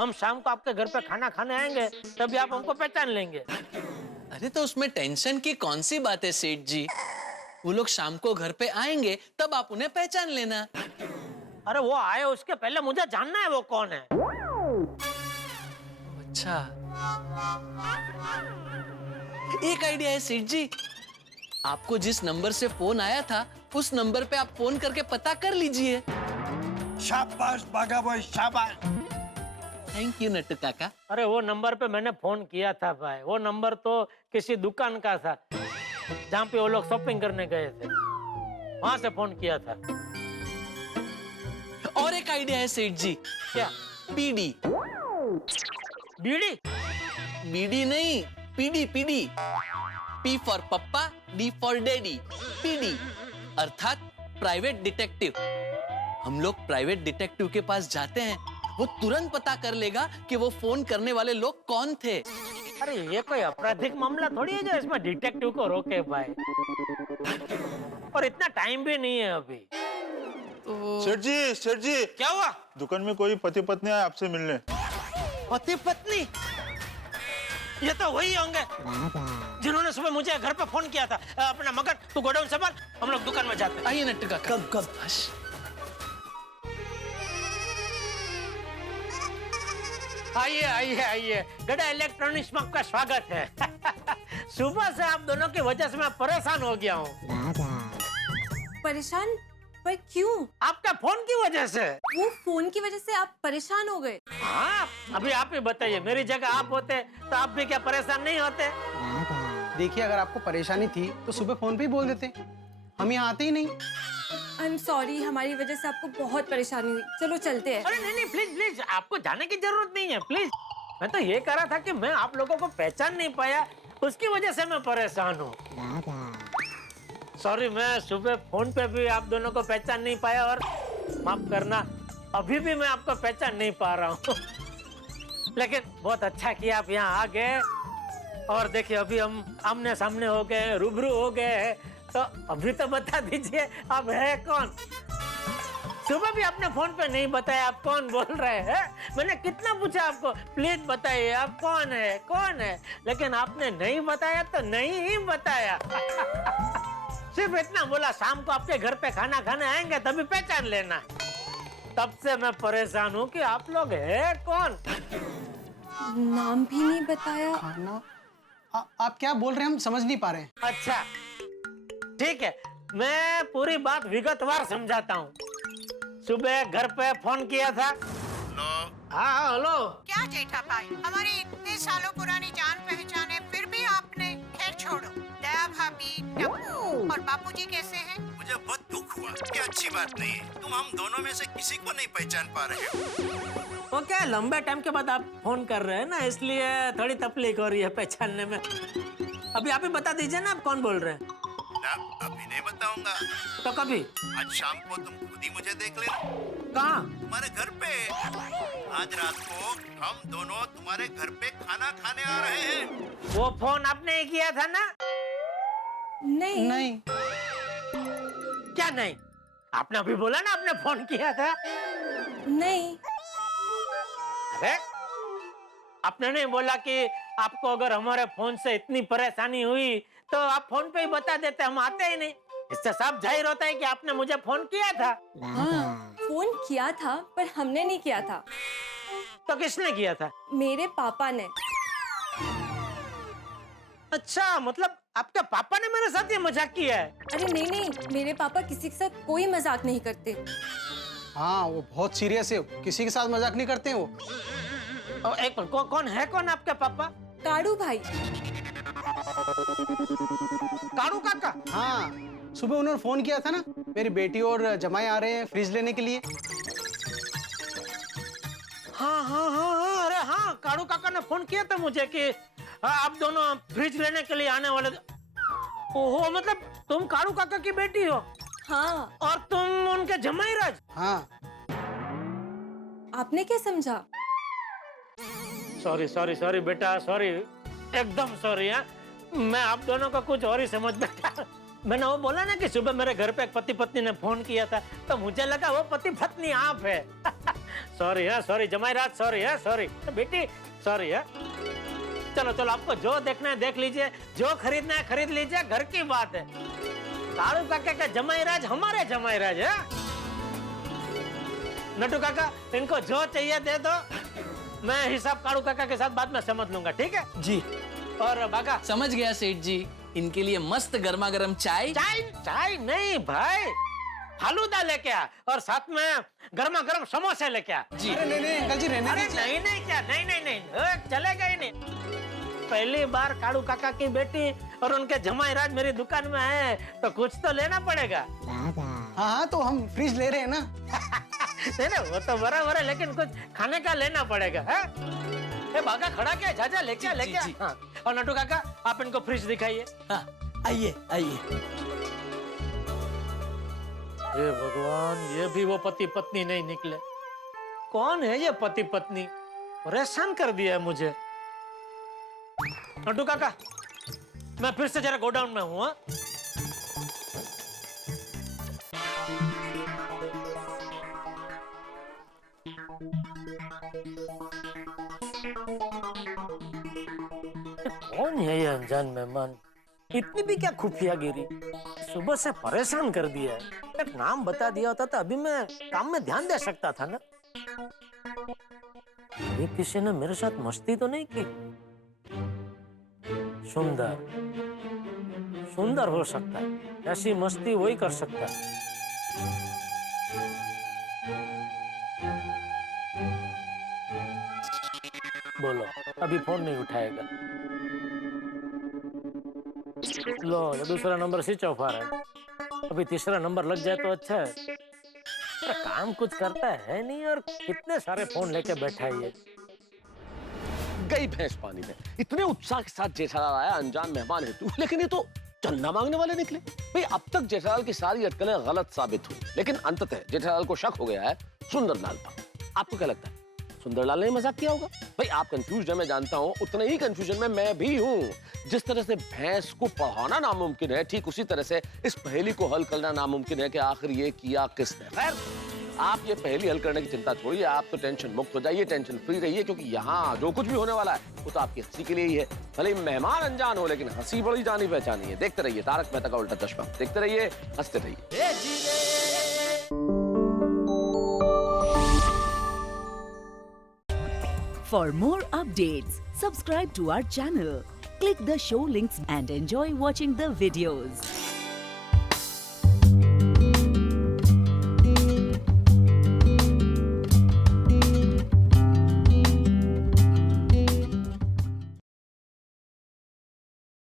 हम शाम को आपके घर पे खाना खाने आएंगे, तभी आप हमको पहचान लेंगे। अरे तो उसमें टेंशन की कौन सी बात है सेठ जी? वो लोग शाम को घर पे आएंगे, तब आप उन्हें पहचान लेना। अरे वो आए उसके पहले मुझे जानना है वो कौन है। अच्छा, एक आइडिया है सेठ जी। आपको जिस नंबर से फोन आया था, उस नंबर पे आप फोन करके पता कर लीजिए। शाबाश बाघा भाई, शाबाश। थैंक यू नट्टू काका। अरे वो नंबर पे मैंने फोन किया था भाई। वो नंबर तो किसी दुकान का था जहाँ पे वो लोग शॉपिंग करने गए थे, वहां से फोन किया था। और एक आइडिया है सेठ जी। क्या? पीडी। बीड़ी? बीडी नहीं, PD PD. P for papa, D for daddy, PD अर्थात प्राइवेट डिटेक्टिव। हम लोग प्राइवेट डिटेक्टिव के पास जाते हैं, वो तुरंत पता कर लेगा कि वो फोन करने वाले लोग कौन थे। अरे ये कोई आपराधिक मामला थोड़ी है जो इसमें डिटेक्टिव को रोके भाई। और इतना टाइम भी नहीं है अभी। सेठ जी क्या हुआ? दुकान में कोई पति पत्नी आए आपसे मिलने। पति पत्नी? ये तो वही होंगे जिन्होंने सुबह मुझे घर पे फोन किया था। अपना मगन, तू गोडाउन संभाल, हम लोग दुकान में जाते हैं। आइए नट्टू काका। कब? आइए आइए आइए, गड़ा इलेक्ट्रॉनिक्स में आपका स्वागत है। सुबह से आप दोनों की वजह से मैं परेशान हो गया हूँ। परेशान? पर क्यों? आपका फोन की वजह से। वो फोन की वजह से आप परेशान हो गए? हाँ, अभी आप ही बताइए, मेरी जगह आप होते तो आप भी क्या परेशान नहीं होते? देखिए, अगर आपको परेशानी थी तो सुबह फोन पे ही बोल देते, हम यहाँ आते ही नहीं। आई एम सॉरी, हमारी वजह से आपको बहुत परेशानी हुई। चलो चलते हैं। अरे नहीं नहीं, प्लीज प्लीज, आपको जाने की जरूरत नहीं है, प्लीज। मैं तो ये कह रहा था कि मैं आप लोगों को पहचान नहीं पाया, उसकी वजह से मैं परेशान हूँ। सॉरी, मैं सुबह फोन पे भी आप दोनों को पहचान नहीं पाया, और माफ करना, अभी भी मैं आपको पहचान नहीं पा रहा हूँ। लेकिन बहुत अच्छा किया आप यहाँ आ गए, और देखिए अभी हम आमने सामने हो गए, रूबरू हो गए हैं, तो अभी तो बता दीजिए आप है कौन। सुबह भी आपने फोन पे नहीं बताया आप कौन बोल रहे हैं। मैंने कितना पूछा आपको, प्लीज बताइए आप कौन है, कौन है, लेकिन आपने नहीं बताया तो नहीं ही बताया। सिर्फ इतना बोला, शाम को आपके घर पे खाना खाने आएंगे तभी पहचान लेना। तब से मैं परेशान हूँ कि आप लोग है कौन। नाम भी नहीं बताया। खाना? आप क्या बोल रहे हैं, हम समझ नहीं पा रहे हैं। अच्छा ठीक है, मैं पूरी बात विगतवार समझाता हूँ। सुबह घर पे फोन किया था। हाँ हेलो। क्या जेठा भाई, हमारी इतने सालों पुरानी जान पहचान है, फिर भी आपने, खैर छोड़ो। दया भाभी, टप्पू और बापूजी कैसे हैं? मुझे बहुत दुख हुआ। ये अच्छी बात नहीं है, तुम हम दोनों में से किसी को नहीं पहचान पा रहे हो। वो क्या लंबे टाइम के बाद आप फोन कर रहे हैं ना, इसलिए थोड़ी तकलीफ हो रही है पहचानने में। अभी आप ही बता दीजिए ना आप कौन बोल रहे हैं। ना, अभी नहीं बताऊंगा। तो कभी? आज शाम को तुम खुद ही मुझे देख लेना। कहाँ? तुम्हारे घर पे। आज रात को हम दोनों तुम्हारे घर पे खाना खाने आ रहे हैं। वो फोन आपने ही किया था ना? नहीं नहीं। क्या नहीं? आपने अभी बोला ना आपने फोन किया था। नहीं। अरे आपने नहीं बोला कि आपको अगर हमारे फोन से इतनी परेशानी हुई तो आप फोन पे ही बता देते, हम आते ही नहीं। इससे साफ जाहिर होता है कि आपने मुझे फोन किया था। हाँ, फोन किया था पर हमने नहीं किया था। तो किसने किया था? मेरे पापा ने। अच्छा, मतलब आपके पापा ने मेरे साथ ये मजाक किया है? अरे नहीं नहीं, मेरे पापा किसी के साथ कोई मजाक नहीं करते। हाँ, वो बहुत सीरियस है, किसी के साथ मजाक नहीं करते वो। एक कौन है, कौन आपके पापा? काड़ू भाई। काड़ू काका? हाँ, सुबह उन्होंने फोन किया था ना, मेरी बेटी और जमाई आ रहे हैं फ्रिज लेने के लिए। हाँ हाँ हाँ हाँ, अरे हाँ, काड़ू काका ने फोन किया था मुझे कि आप दोनों फ्रिज लेने के लिए आने वाले। ओहो, मतलब तुम काड़ू काका की बेटी हो? हाँ। और तुम उनके जमाई राज? हाँ। आपने क्या समझा? सॉरी सॉरी सॉरी बेटा, सॉरी, एकदम सॉरी। है मैं आप दोनों को कुछ और ही समझ बैठा। मैंने वो बोला ना कि सुबह मेरे घर पे एक पति पत्नी ने फोन किया था, तो मुझे लगा वो पति पत्नी आप है। सॉरी है, सॉरी जमाई राज, सॉरी है, सॉरी बेटी, सॉरी है। चलो चलो, आपको जो देखना है देख लीजिए, जो खरीदना है खरीद लीजिए, घर की बात है। काड़ू काका का जमाई राज हमारे जमाई राज है। नटू काका, इनको जो चाहिए दे दो, मैं हिसाब काड़ू काका के साथ बाद में समझ लूंगा, ठीक है? जी। और बाका? समझ गया सेठ जी, इनके लिए मस्त गर्मा गर्म चाय। चाय? चाय नहीं भाई, फालूदा लेके आ, और साथ में गर्मा गर्म समोसे लेके आ। जी। अरे नहीं अंकल जी, रहने अरे दीजिए। नहीं नहीं, क्या नहीं नहीं नहीं, चलेगा ही नहीं। पहली बार काड़ू काका की बेटी और उनके जमाई राज मेरी दुकान में है, तो कुछ तो लेना पड़ेगा। हाँ, तो हम फ्रिज ले रहे हैं ना। नहीं ना, वो तो बराबर है, लेकिन कुछ खाने का लेना पड़ेगा। है ए बागा, खड़ा क्या, जा लेके आ, लेके आ। हाँ। और नटू काका, आप इनको फ्रिज दिखाइए। हाँ, आइए आइए। हे भगवान, ये भी वो पति पत्नी नहीं निकले। कौन है ये पति पत्नी? परेशान कर दिया है मुझे। नटू काका, मैं फिर से जरा गोडाउन में हूँ। कौन है ये अनजान मेहमान? इतनी भी क्या खुफियागिरी? सुबह से परेशान कर दिया है। एक नाम बता दिया होता तो अभी मैं काम में ध्यान दे सकता था ना। ये किसी ने मेरे साथ मस्ती तो नहीं की? सुंदर सुंदर हो सकता है, ऐसी मस्ती वही कर सकता है। बोलो, अभी फोन नहीं उठाएगा। लो ये दूसरा नंबर स्विच ऑफ आ रहा है, अभी तीसरा नंबर लग जाए तो अच्छा है। ये काम कुछ करता है नहीं और कितने सारे फोन लेके बैठा है ये। गई भैंस पानी में। इतने उत्साह के साथ जेठालाल आया अनजान मेहमान हेतु, लेकिन ये तो चंदा मांगने वाले निकले। भाई अब तक जेठालाल की सारी अटकलें गलत साबित हुई, लेकिन अंततः जेठालाल को शक हो गया है सुंदरलाल पर। आपको क्या लगता है सुंदरलाल ने मजाक किया होगा? भाई आप कंफ्यूज है मैं जानता हूं, उतने ही कंफ्यूजन में मैं भी हूं। जिस तरह से भैंस को पढ़ाना नामुमकिन है, ठीक उसी तरह से इस पहेली को हल करना नामुमकिन है कि आखिर ये किया किसने। खैर आप ये पहेली हल करने की चिंता छोड़िए, आप तो टेंशन मुक्त हो जाइए, टेंशन फ्री रहिए, क्योंकि यहाँ जो कुछ भी होने वाला है वो तो आपकी हंसी के लिए ही है। भले मेहमान अनजान हो लेकिन हंसी बड़ी जानी पहचानी है। देखते रहिए तारक मेहता का उल्टा चश्मा, देखते रहिए, हंसते रहिए। For more updates, subscribe to our channel, click the show links and enjoy watching the videos.